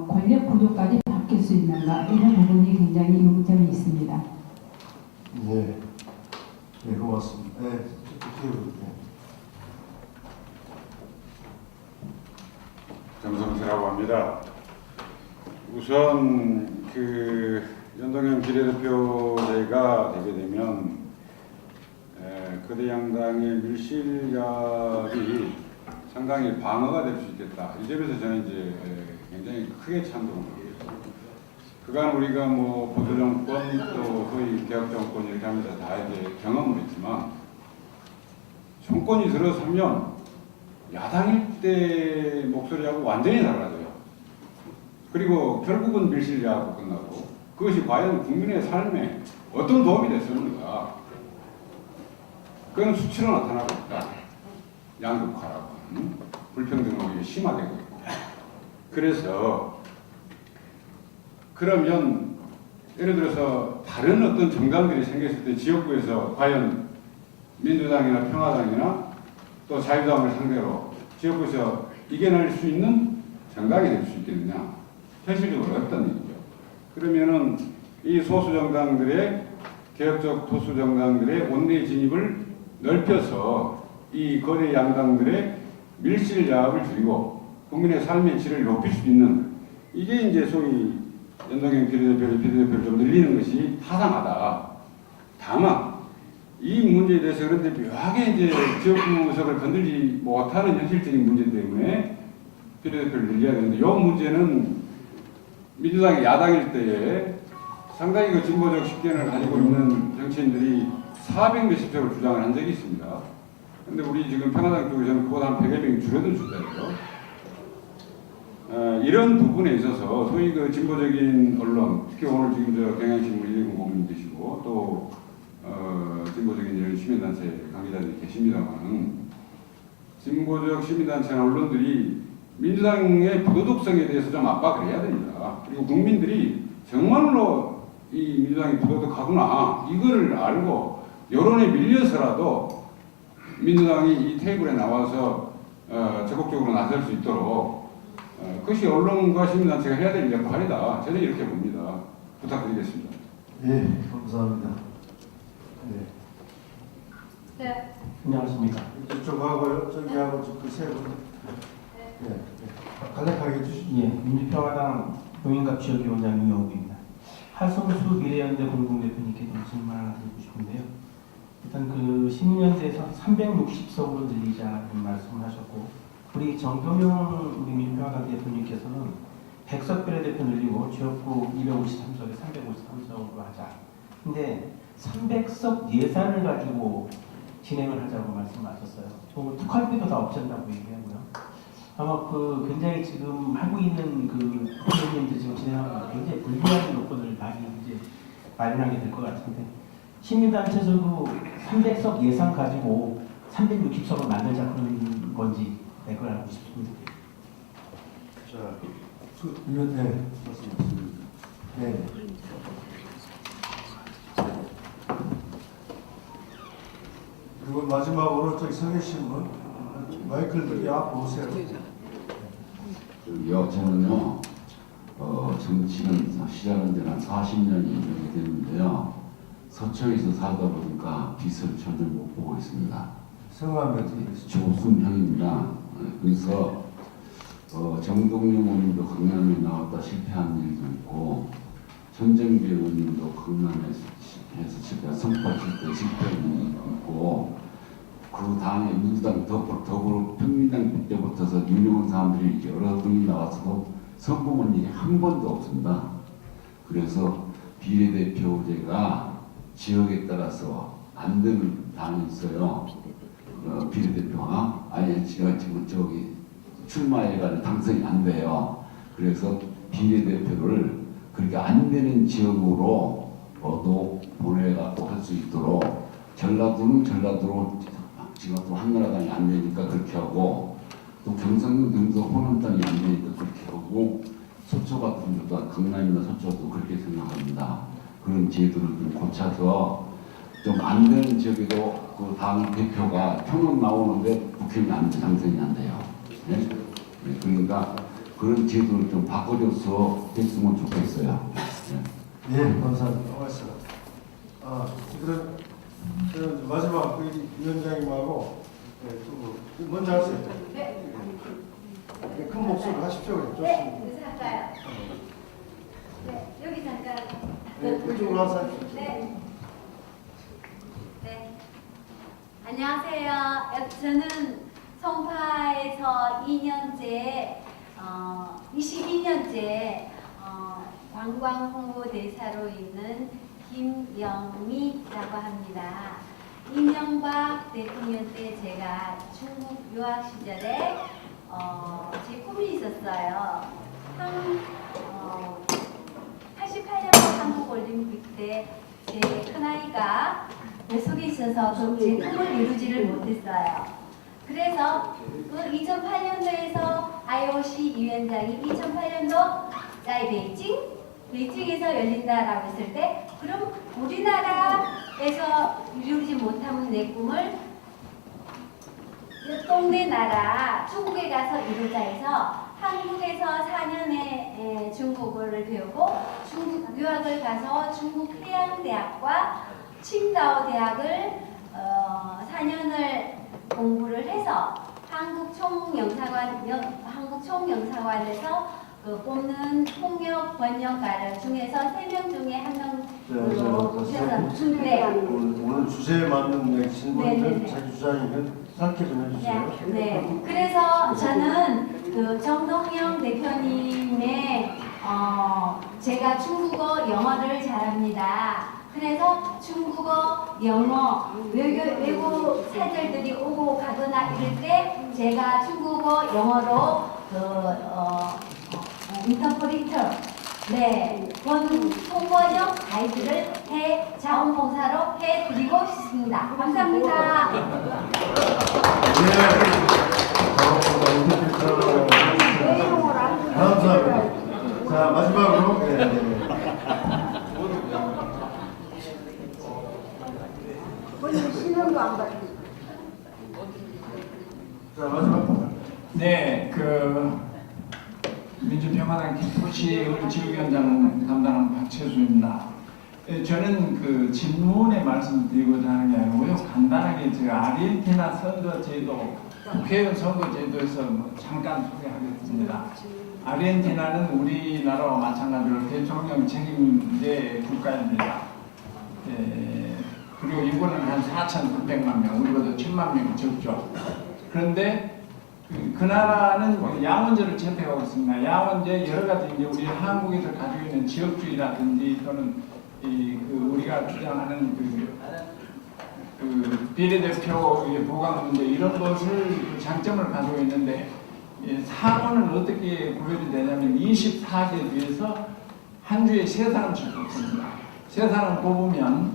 권력 구조까지 바뀔 수 있는가 이런 부분이 굉장히 의문점이 있습니다. 네, 고맙습니다. 네, 정성태라고 합니다. 우선 연동형 비례대표제가 되게 되면 거대 양당의 밀실력이 상당히 방어가 될 수 있겠다. 이 점에서 저는 이제 굉장히 크게 찬동을 하고 있습니다. 그간 우리가 뭐 보수 정권 또 소위 개혁 정권 이렇게 하면서 다 이제 경험을 했지만 정권이 들어서면 야당일 때 목소리하고 완전히 달라져요. 그리고 결국은 밀실리하고 끝나고 그것이 과연 국민의 삶에 어떤 도움이 됐었는가. 그건 수치로 나타나고 있다. 양극화라고 하는 불평등이 심화되고 있고. 그래서 그러면 예를 들어서 다른 어떤 정당들이 생겼을 때 지역구에서 과연 민주당이나 평화당이나 또 자유당을 상대로 지역구에서 이겨낼 수 있는 정당이 될 수 있겠느냐. 현실적으로 어렵다는 얘기죠. 그러면은 이 소수 정당들의 개혁적 소수 정당들의 원내 진입을 넓혀서 이 거대 양당들의 밀실 야합을 줄이고 국민의 삶의 질을 높일 수 있는 이게 이제 소위 연동형 비례대표를 좀 늘리는 것이 타당하다. 다만 이 문제에 대해서 그런데 묘하게 이제 지역구석을 건들지 못하는 현실적인 문제 때문에 비례대표를 늘려야 되는데 이 문제는 민주당이 야당일 때에 상당히 그 진보적 식견을 가지고 있는 정치인들이 400몇십 석을 주장을 한 적이 있습니다. 근데 우리 지금 평화당 쪽에서는 그보다 한 100여 명이 줄어든 숫자예요. 이런 부분에 있어서 소위 그 진보적인 언론, 특히 오늘 지금 저 경향신문 120 계시고 또 진보적인 이런 시민단체 관계자들이 계십니다만 진보적 시민단체나 언론들이 민주당의 부도덕성에 대해서 좀 압박을 해야 됩니다. 그리고 국민들이 정말로 이 민주당이 부도덕하구나 이거를 알고 여론에 밀려서라도 민주당이 이 테이블에 나와서 적극적으로 나설 수 있도록 그것이 언론과 시민단체가 해야 될 역할이다. 저는 이렇게 봅니다. 부탁드리겠습니다. 예, 감사합니다. 네. 네. 안녕하십니까. 이쪽하고요, 저기하고 그세 분. 네. 간략하게 해주시죠. 예, 민주평화당 용인갑 지역위원장 이영욱입니다. 하성수 미래연대 공동대표님께 좀 질문 하나 드리고 싶은데요. 일단 그 시민연대에서 360석으로 늘리자는 말씀을 하셨고, 우리 정경영 우리 민주평화당 대표님께서는 100석 비례대표 늘리고 지역구 253석에 353석으로 하자. 근데 300석 예산을 가지고 진행을 하자고 말씀하셨어요. 뭐 특활비도 다 없앤다고 얘기하고요. 아마 그 굉장히 지금 하고 있는 그 의원님들 지금 진행하는 굉장히 불리한 요건을 많이 이제 마련하게 될 것 같은데, 시민단체에서도 300석 예산 가지고 360석을 만들자 그런 건지 그걸 알고 싶습니다. 자, 네, 맞습니다. 네. 그리고 마지막으로 저기 서 계신 분, 마이크를 들이 앞으로 오세요. 저는요, 정치는 시작한 지는 한 40년이 됐는데요. 서초에서 살다 보니까 빛을 전혀 못 보고 있습니다. 성함이 어떻게 되시죠? 조순형입니다. 그래서 정동영 의원님도 강남에 나왔다 실패한 일도 있고, 전정기 의원님도 강남에서 실패한 성과 실패한 일이 있고, 그 다음에 민주당 더불어평민당 때부터서 유명한 사람들이 여러 분이 나와서도 성공한 일이 한 번도 없습니다. 그래서 비례대표제가 지역에 따라서 안 되는 당이 있어요. 비례대표가 아니 지금 저기 출마해가지고 당선이 안 돼요. 그래서 비례대표를 그렇게 안 되는 지역으로 보내갖고 할 수 있도록, 전라도는 전라도로 지금 또 한나라당이 안 되니까 그렇게 하고, 또 경상도 호남당이 안 되니까 그렇게 하고, 서초 같은 데도 강남이나 서초도 그렇게 생각합니다. 그런 제도를 좀 고쳐서 좀 안 되는 지역에도 그 당 대표가 평은 나오는데 국회의원이 당선이 안 돼요. 네? 네, 그러니까 그런 제도를 좀 바꿔줘서 됐으면 좋겠어요. 네, 감사합니다. 고맙습니다. 그럼 저는 마지막 그 위원장님하고 먼저 하세요. 네. 큰 목소리로 하십시오. 좋습니다. 네, 여기서 할까요? 네, 여기 잠깐. 네, 이쪽으로 와서 하십시오. 네. 네. 안녕하세요. 저는 송파에서 22년째 관광 홍보대사로 있는 김영미라고 합니다. 이명박 대통령 때 제가 중국 유학 시절에 제 꿈이 있었어요. 88년 한국 올림픽 때 제 큰아이가 뱃속에 있어서 제 꿈을 이루지를 못했어요. 그래서 그 2008년도에서 IOC 위원장이 2008년도 베이징에서 열린다라고 했을 때, 그럼 우리나라에서 이루지 못하는 내 꿈을 동네 나라 중국에 가서 이루자 해서 한국에서 4년의 중국어를 배우고 중국 유학을 가서 중국 해양대학과 칭다오 대학을 4년을 공부를 해서 한국 총영사관에서 뽑는 통역 번역가를 중에서 3명 중에 1명으로 오셔서 네. 오늘 주제에 맞는 신분들 자기 주장이면 짧게 좀 해주세요. 네. 그래서 저는 그 정동영 대표님의 제가 중국어 영어를 잘합니다. 그래서 중국어, 영어, 외국 사절들이 오고 가거나 이럴 때 제가 중국어, 영어로 인터프리터, 네, 통번역 가이드를 자원봉사로 해드리고 싶습니다. 감사합니다. 감사합니다. 자, 마지막으로 신경도 안 받고. 자, 마지막. 네, 민주평화당 김포시 지역위원장 담당하는 박채수입니다. 저는 그 질문에 말씀드리고자 하는 게 아니고요. 간단하게 제가 아르헨티나 선거제도, 국회의원 선거제도에서 잠깐 소개하겠습니다. 아르헨티나는 우리나라와 마찬가지로 대통령 책임제 국가입니다. 그리고 인구는 한 4,900만 명, 우리보다 1000만 명이 적죠. 그런데 그 나라는 양원제를 채택하고 있습니다. 양원제 여러 가지 이제 우리 한국에서 가지고 있는 지역주의라든지 또는 우리가 주장하는 그 비례대표의 보강 문제 이런 것을 장점을 가지고 있는데 상원은 어떻게 구별이 되냐면 24개 중에서 한 주에 3사람씩 뽑습니다. 3사람 뽑으면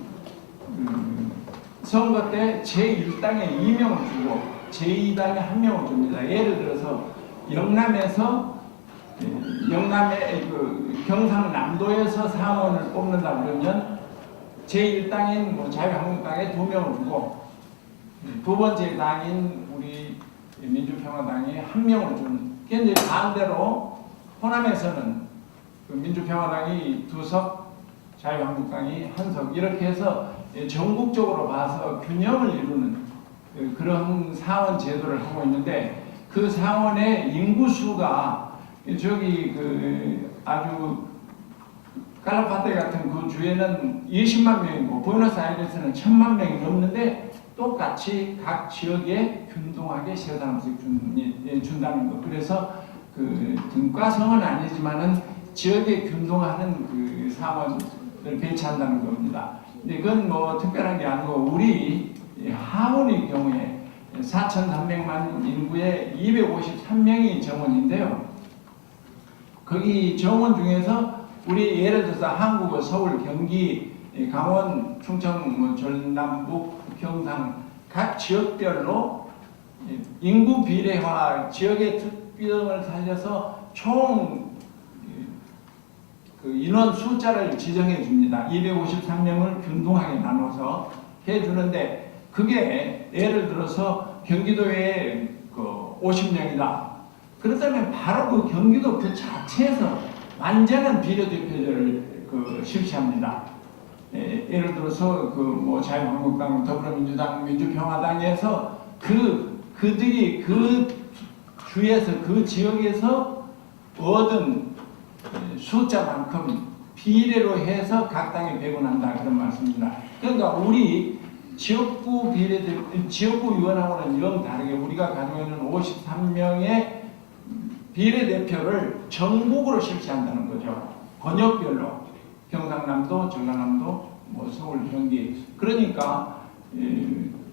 선거 때 제1당에 2명을 주고 제2당에 1명을 줍니다. 예를 들어서 영남의 그 경상남도에서 상원을 뽑는다 그러면 제1당인 뭐 자유한국당에 2명을 주고 두 번째 당인 우리 민주평화당에 1명을 주는. 현재 반대로 호남에서는 그 민주평화당이 2석, 자유한국당이 1석 이렇게 해서 전국적으로 봐서 균형을 이루는 그런 상원 제도를 하고 있는데 그 상원의 인구수가 저기 그 아주 갈라파테 같은 그 주에는 20만 명이고 부에노스아이레스는 1000만 명이 넘는데 똑같이 각 지역에 균등하게 3사람씩 준다는 거. 그래서 그 등과성은 아니지만은 지역에 균등하는 그 상원을 배치한다는 겁니다. 근데 그건 뭐 특별한 게 아니고 우리 하원의 경우에 4,300만 인구에 253명이 정원인데요. 거기 정원 중에서 우리 예를 들어서 한국어, 서울, 경기, 강원, 충청, 전남북, 경상 각 지역별로 인구 비례화 지역의 특성을 살려서 총 그 인원 숫자를 지정해 줍니다. 253명을 균등하게 나눠서 해 주는데 그게 예를 들어서 경기도에 그 50명이다. 그렇다면 바로 그 경기도 그 자체에서 완전한 비례대표제를 그 실시합니다. 예를 들어서 그 뭐 자유한국당, 더불어민주당, 민주평화당에서 그들이 그 주에서 그 지역에서 얻은 숫자만큼 비례로 해서 각 당에 배분한다 그런 말씀입니다. 그러니까 우리 지역구 위원하고는 영 다르게 우리가 가지고 있는 53명의 비례대표를 전국으로 실시한다는 거죠. 권역별로 경상남도, 전라남도, 뭐 서울, 경기. 그러니까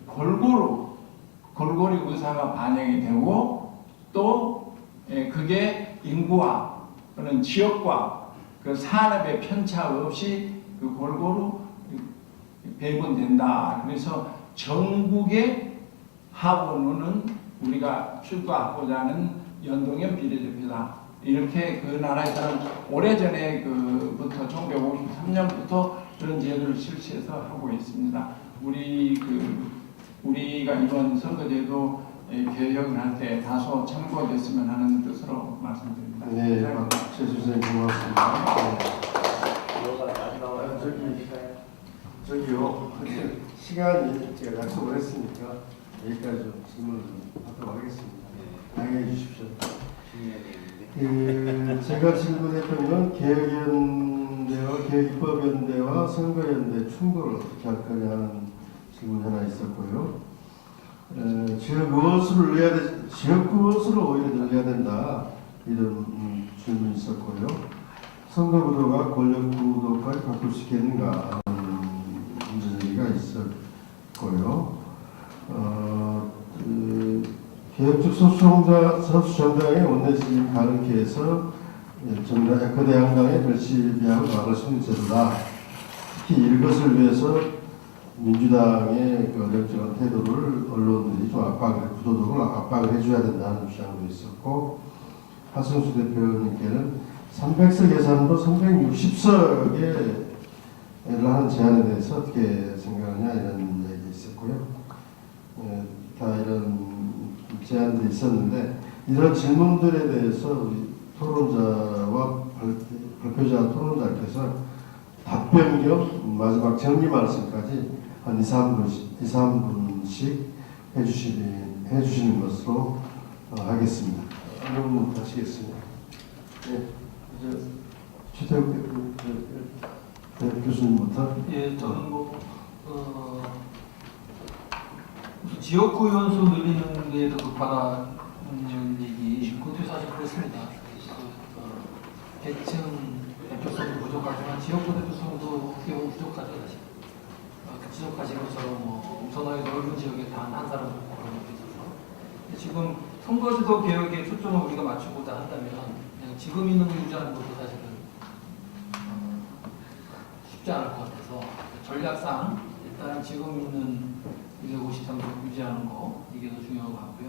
골고루 의사가 반영이 되고 또 그게 인구와 또는 지역과 그 산업의 편차 없이 그 골고루 배분된다. 그래서 전국의 하원은 우리가 출마하고자 하는 연동형 비례대표다. 이렇게 그 나라에서는 오래전에 그부터 1953년부터 그런 제도를 실시해서 하고 있습니다. 우리가 이번 선거제도 개혁을 할 때 다소 참고됐으면 하는 뜻으로 말씀드립니다. 네, 최 선생님 고맙습니다. 저기요, 시간이 제가 약속을 했으니까 여기까지 좀 질문을 좀 하도록 하겠습니다. 양해해 주십시오. 제가 질문했던 건 개혁연대와 개혁입법연대와 선거연대 충돌을 어떻게 할 거냐 하는 질문이 하나 있었고요. 지역구 수를 오히려 늘려야 된다 이런 질문이 있었고요. 선거구도가 권력구도까지 바꿀 수 있겠는가 하는 문제제기가 있었고요. 개혁적 소수정당의 원내지임 가능케해서 거대 양당의 멸시비하고 막을 수 있는 제도다. 특히 이것을 위해서 민주당의 그 어정쩡한 태도를 언론들이 좀 구도적으로 압박을 해줘야 된다는 주장도 있었고, 하승수 대표님께는 300석 예산으로 360석에 하는 제안에 대해서 어떻게 생각하냐 이런 얘기 있었고요. 다 이런 제안들이 있었는데 이런 질문들에 대해서 우리 토론자와 발표자 토론자께서 답변 겸 마지막 정리 말씀까지 한 2, 3분씩 해주시는 것으로 하겠습니다. 어느 분부터 하시겠습니다. 네, 이제 최태욱 교수님부터. 예, 저는 지역구 의원수 늘리는 데에도 급하다는 얘기, 그것도 사실 그렇습니다. 계층 대표성도 부족하지만 지역구 대표성도 어떻게 보면 부족하죠, 사실. 지적하신 것처럼 엄청나게 넓은 지역에 단 한 사람 그런 것도 있어서. 지금 선거제도 개혁에 초점을 우리가 맞추고자 한다면 그냥 지금 있는 걸 유지하는 것도 사실은 쉽지 않을 것 같아서 전략상 일단은 지금 있는 253석 유지하는 거 이게 더 중요한 것 같고요.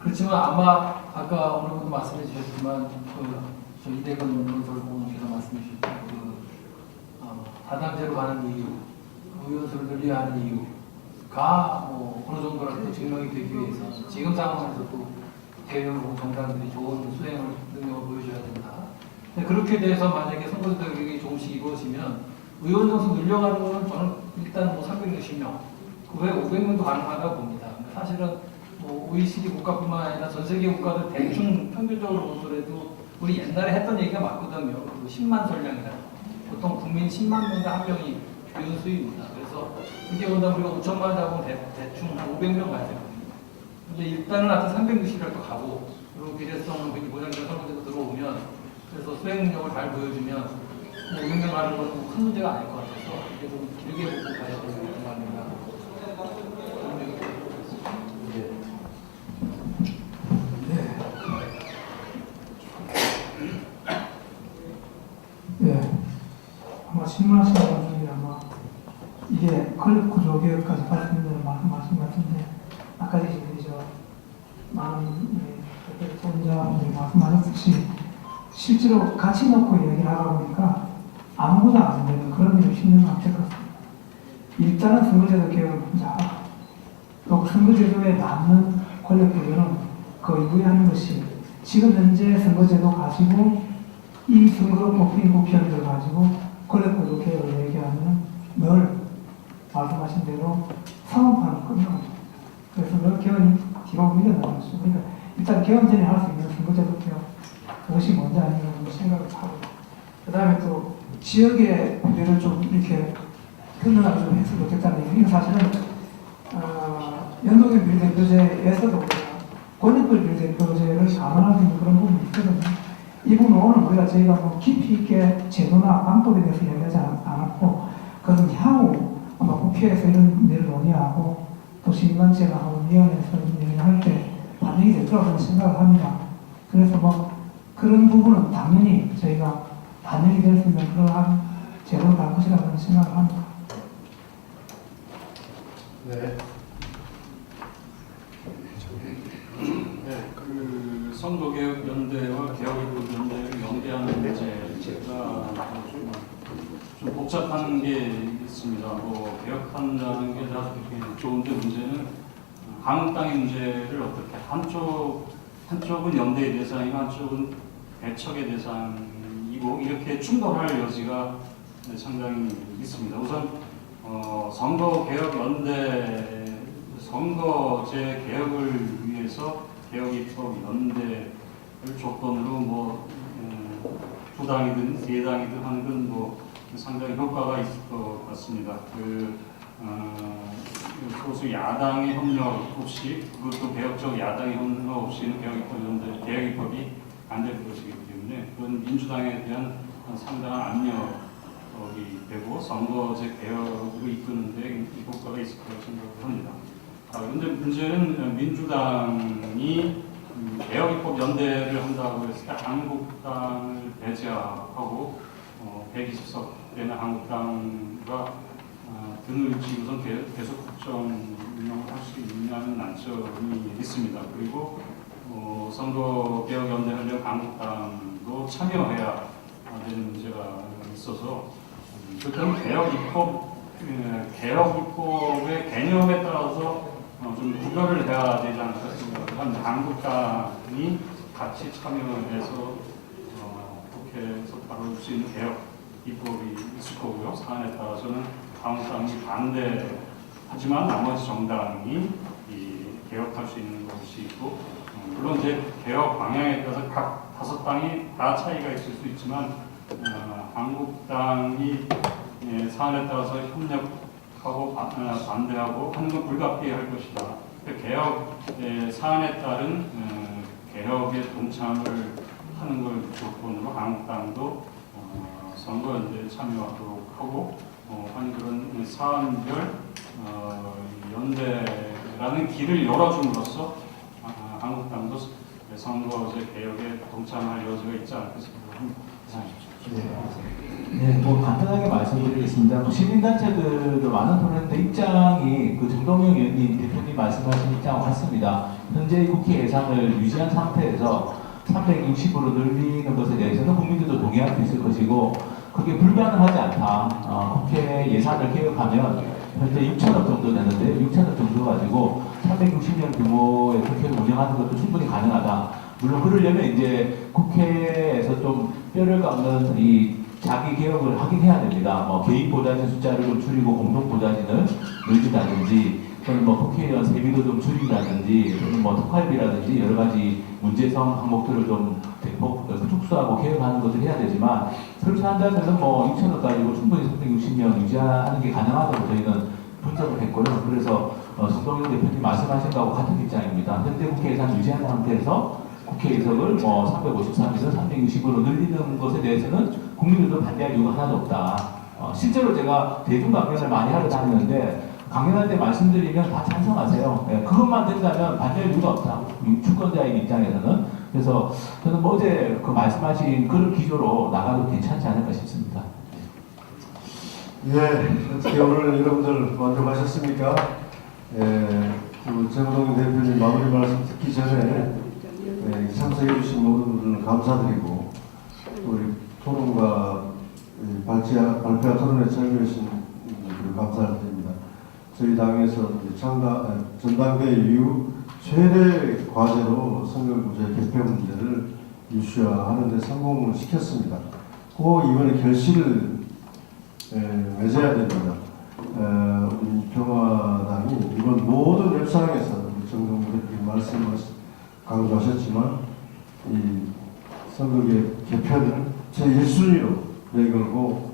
그렇지만 아마 아까 어느 분도 말씀해 주셨지만 저 이대근 논설공원께서 말씀해 주셨던 다당제로 가는 이유, 의원수를 늘려야 하는 이유가 어느 정도라도 증명이 되기 위해서 지금 상황에서도 대의원 정당들이 좋은 수행을 능력을 보여줘야 된다. 근데 그렇게 돼서 만약에 선거제도 개혁이 조금씩 이루어지면 의원 정수 늘려가는 거는 저는 일단 360명, 그 외에 500명도 가능하다고 봅니다. 사실은 OECD 국가뿐만 아니라 전 세계 국가들 대충 평균적으로 보더라도 우리 옛날에 했던 얘기가 맞거든요. 10만 설량이다. 보통 국민 10만 명당 한 명이 의원수입니다. 그래서 이게 온다 우리가 5천만 잡으면 대충 500명 가야 되거든요. 근데 일단은 하여튼 360을 가고 그리고 비례성 보장된 선거제도 들어오면 그래서 수행 능력을 잘 보여주면 500명 가는 건 큰 문제가 아닐 것 같아서 이게 좀 길게 보고 가야 되는 거 아닌가. 네. 아마 질문하시는 분 중에 아마 이게 권력 구조 개혁까지 말씀드린 말씀 같은데 아까 이제 많은 전자분들이 말씀하셨듯이 실제로 같이 놓고 얘기를 하다 보니까 아무거나 안 되는 그런 일을 10년 안될 것 같습니다. 일단은 선거제도 개혁을 먼저 하고 또 선거제도에 맞는 권력 구조는 그 이후에 하는 것이 지금 현재 선거제도 가지고 이 선거로 뽑힌 국회의원들 가지고 권력구조 개혁을 얘기하면 늘 말씀하신 대로 상업화는 끝나는 그래서 늘 개헌이 뒤로 밀려나는 것이죠. 그러니까 일단 개헌 전에 할 수 있는 선거제도 개혁 그것이 먼저 아닌가 생각을 하고 그 다음에 또 지역의 문제를 좀 이렇게 표현하기 좀 했으면 좋겠다는 얘기는 사실은 연동형 비례대표제에서도 우리가 권역별 비례대표제를 가능할 수 있는 그런 부분이 있거든요. 이 부분은 오늘 저희가 깊이 있게 제도나 방법에 대해서 이야기하지 않았고 그것은 향후 아마 국회에서 이런 문제를 논의하고 또 시민단체나 위원회에서 이런 얘기를 할 때 반영이 될 거라고 생각을 합니다. 그래서 그런 부분은 당연히 저희가 반영이 될 수 있는 그러한 제도를 갈 것이라고 생각을 합니다. 네. 그 선거개혁연대와 개혁연대를 연대하는 문제가 좀 복잡한 게 있습니다. 개혁한다는 게 다 좋은데 문제는 한국당의 문제를 어떻게 한쪽은 연대의 대상이고 한쪽은 대척의 대상이고 이렇게 충돌할 여지가 상당히 있습니다. 우선 선거개혁연대 선거제 개혁을 위해서 개혁입법 연대를 조건으로 두 당이든 세 당이든 하는 건 상당히 효과가 있을 것 같습니다. 소수 야당의 협력 없이 그것도 개혁적 야당의 협력 없이는 개혁입법이 안 될 것이기 때문에 그건 민주당에 대한 상당한 압력이 되고 선거제 개혁으로 이끄는 데 효과가 있을 거라고 생각을 합니다. 그런데 문제는 민주당이 개혁입법 연대를 한다고 했을 때 한국당을 배제하고 120석 되는 한국당과 등을 지고선 계속 국정 운영을 할 수 있냐는 난점이 있습니다. 그리고 선거개혁연대 하려면 한국당도 참여해야 되는 문제가 있어서 그렇다면 개혁입법의 개념에 따라서 좀 구별을 해야 되지 않을까 생각을 합니다. 한국당이 같이 참여해서 국회에서 다룰 수 있는 개혁 입법이 있을 거고요. 사안에 따라서는 한국당이 반대하지만 나머지 정당이 개혁할 수 있는 것이 있고, 물론 이제 개혁 방향에 따라서 각 다섯 당이 다 차이가 있을 수 있지만 한국당이 사안에 따라서 협력하고 반대하고 하는 건 불가피할 것이다. 개혁 사안에 따른 개혁에 동참을 하는 걸 조건으로 한국당도 선거에 참여하도록 하고 한 그런 사안별 연대라는 길을 열어줌으로써 한국당도 선거제 개혁에 동참할 여지가 있지 않을까 생각합니다. 네, 뭐 간단하게 말씀드리겠습니다. 뭐 시민단체들도 많은 토론인데 입장이 그 정동영 의원님 대표님 말씀하신 입장과 같습니다. 현재 국회 예산을 유지한 상태에서 360으로 늘리는 것에 대해서는 국민들도 동의할 수 있을 것이고 그게 불가능하지 않다. 국회 예산을 개혁하면 현재 6천억 정도 되는데 6천억 정도 가지고 360명 규모의 국회를 운영하는 것도 충분히 가능하다. 물론 그러려면 이제 국회에서 좀 뼈를 깎는 이 자기 개혁을 하긴 해야 됩니다. 뭐 개인 보좌진 숫자를 좀 줄이고 공동 보좌진을 늘린다든지, 또는 뭐 국회의원 세비도 좀 줄인다든지, 또는 뭐 특활비라든지 여러 가지 문제성 항목들을 좀 대폭 축소하고 개혁하는 것을 해야 되지만, 그렇게 한다면은 뭐 6천억 가지고 충분히 360명 유지하는 게 가능하다고 저희는 분석을 했고요. 그래서 성동영 대표님 말씀하신 거하고 같은 입장입니다. 현재 국회 예산 유지한 상태에서 국회 의석을 뭐 353에서 360으로 늘리는 것에 대해서는 국민들도 반대할 이유가 하나도 없다. 실제로 제가 대중 강연을 많이 하러 다니는데 강연할 때 말씀드리면 다 찬성하세요. 그것만 된다면 반대할 이유가 없다. 주권자인 입장에서는. 그래서 저는 뭐 어제 그 말씀하신 그런 기조로 나가도 괜찮지 않을까 싶습니다. 예, 어떻게 오늘 여러분들 만족하셨습니까? 그 정동영 대표님 마무리 말씀 듣기 전에 참석해주신 모든 분들 감사드리고, 우리 토론과 발표와 토론에 참여해주신 분들 감사드립니다. 저희 당에서 전당대회 이후 최대 과제로 선거구제 개표 문제를 이슈화하는 데 성공을 시켰습니다. 꼭 이번에 결실을 맺어야 됩니다. 우리 평화당이 이번 모든 협상에서 정동영 대표님 말씀을 강조하셨지만 이 선거개 개편을 제1순위로 내걸고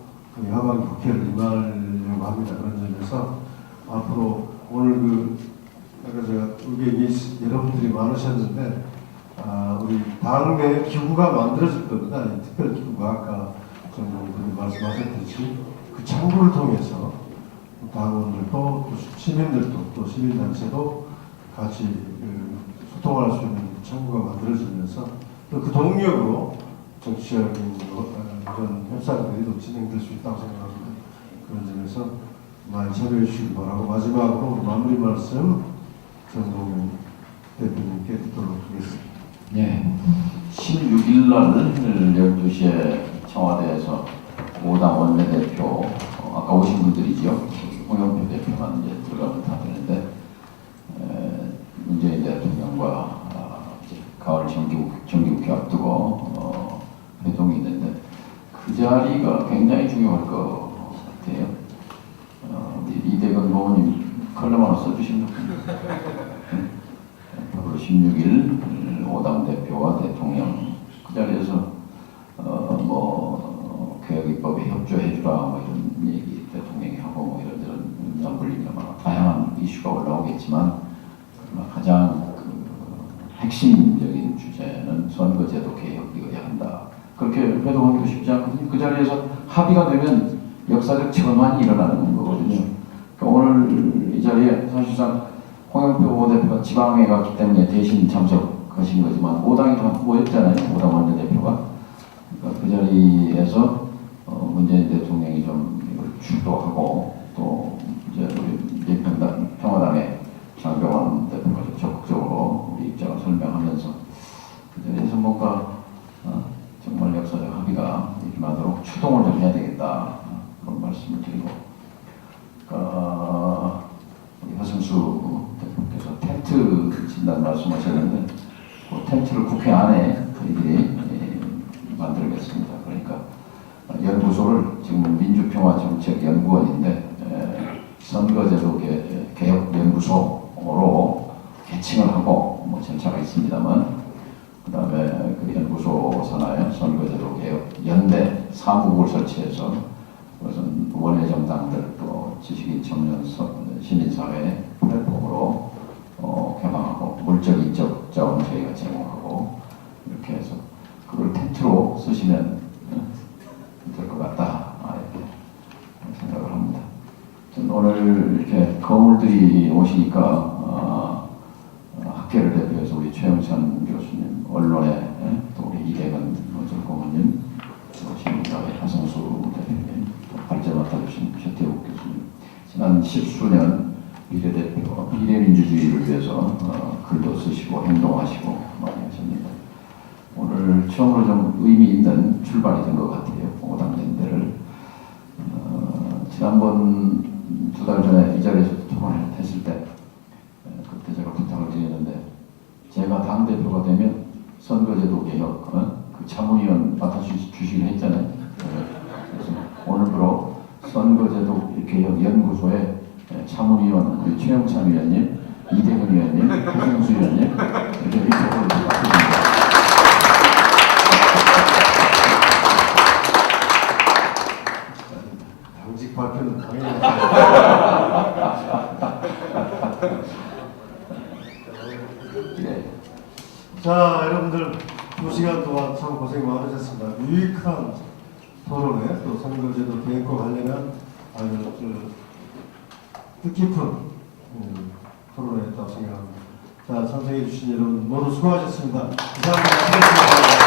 하반기 국회를 임하려고 합니다. 그런 점에서 앞으로 오늘 아까 제가 의견이 여러분들이 많으셨는데 우리 당내 기구가 만들어질 겁니다. 특별 기구가 아까 정동영 말씀하셨듯이 그 창구를 통해서 당원들도 또 시민들도 또 시민단체도 같이 소통할 수 있는 창구가 만들어지면서 또 그 동력으로 정치적인 그런 협상들이 또 진행될 수 있다고 생각합니다. 그런 점에서 많이 참여해 주시기 바라고, 마지막으로 마무리 말씀 정동영 대표님께 듣도록 하겠습니다. 네, 16일 날 12시에 청와대에서 5당 원내대표, 아까 오신 분들이죠. 홍영표 대표가 이제 들어가면 다 되는데, 문재인 대통령과 이제 가을 정기국회 앞두고 회동이 있는데, 그 자리가 굉장히 중요할 것 같아요. 이대건 의원님 컬럼 하나 써주시면 좋겠네요. 바로 16일 5당 대표와 대통령 그 자리에서 개혁입법에 협조해주라 뭐 이런 얘기 대통령이 하고 뭐 이런 남불리나 다양한 이슈가 올라오겠지만, 가장 핵심적인 주제는 선거제도 개혁이어야 한다. 그렇게 회동하기도 쉽지 않거든요. 그 자리에서 합의가 되면 역사적 전환이 일어나는 거거든요. 그러니까 오늘 이 자리에 사실상 홍영표 대표가 지방에 갔기 때문에 대신 참석하신 거지만 5당이 다 모였잖아요. 5당 원내대표가. 그러니까 그 자리에서 문재인 대통령이 좀 이걸 주도하고, 또 이제 우리 평화당의 장병환 대표가 적극적으로 우리 입장을 설명하면서 그 자리에서 뭔가 정말 역사적 합의가 일어나도록 추동을 좀 해야 되겠다, 그런 말씀을 드리고, 우리 하승수 대표께서 텐트 진단 말씀하셨는데, 그 텐트를 국회 안에 저희들이 만들겠습니다. 그러니까 연구소를 지금 민주평화정책연구원인데 선거제도 개혁연구소로 개칭을 하고 뭐 절차가 있습니다만 그다음에 그 연구소 산하에 선거제도 개혁 연대 사무국을 설치해서 그것은 원외 정당들 또 지식인 청년 시민사회 플랫폼으로 개방하고 물적 인적 자원 저희가 제공하고 이렇게 해서 그걸 텐트로 쓰시면 될 것 같다 이렇게 생각을 합니다. 오늘 이렇게 거물들이 오시니까 학계를 대표해서 우리 최영찬 교수님, 언론에 또 우리 이대건 전 고문님, 시민사회 하성수 대표님, 또 발제 맡아주신 최태욱 교수님, 지난 10수년 비례대표, 비례민주주의를 위해서 글도 쓰시고 행동하시고 많이 하십니다. 오늘 처음으로 좀 의미 있는 출발이 된 것 같아요. 5당 연대를. 지난번 2달 전에 이 자리에서 토론을 했을 때 그때 제가 부탁을 드렸는데 제가 당대표가 되면 선거제도 개혁 그 참의원 맡아주시기로 했잖아요. 그래서 오늘부로 선거제도 개혁 연구소에 참의원 우리 최영찬 위원님, 이대근 위원님, 하성수 위원님 이렇게 입장을 부탁드립니다. 당직 발표는 당연히 네. 자, 여러분들 2시간 동안 참 고생 많으셨습니다. 유익한 토론회 또 선거제도 개혁과 관련한 아주 뜻깊은 토론회였다고 생각합니다. 자, 참석해 주신 여러분 모두 수고하셨습니다. 감사합니다.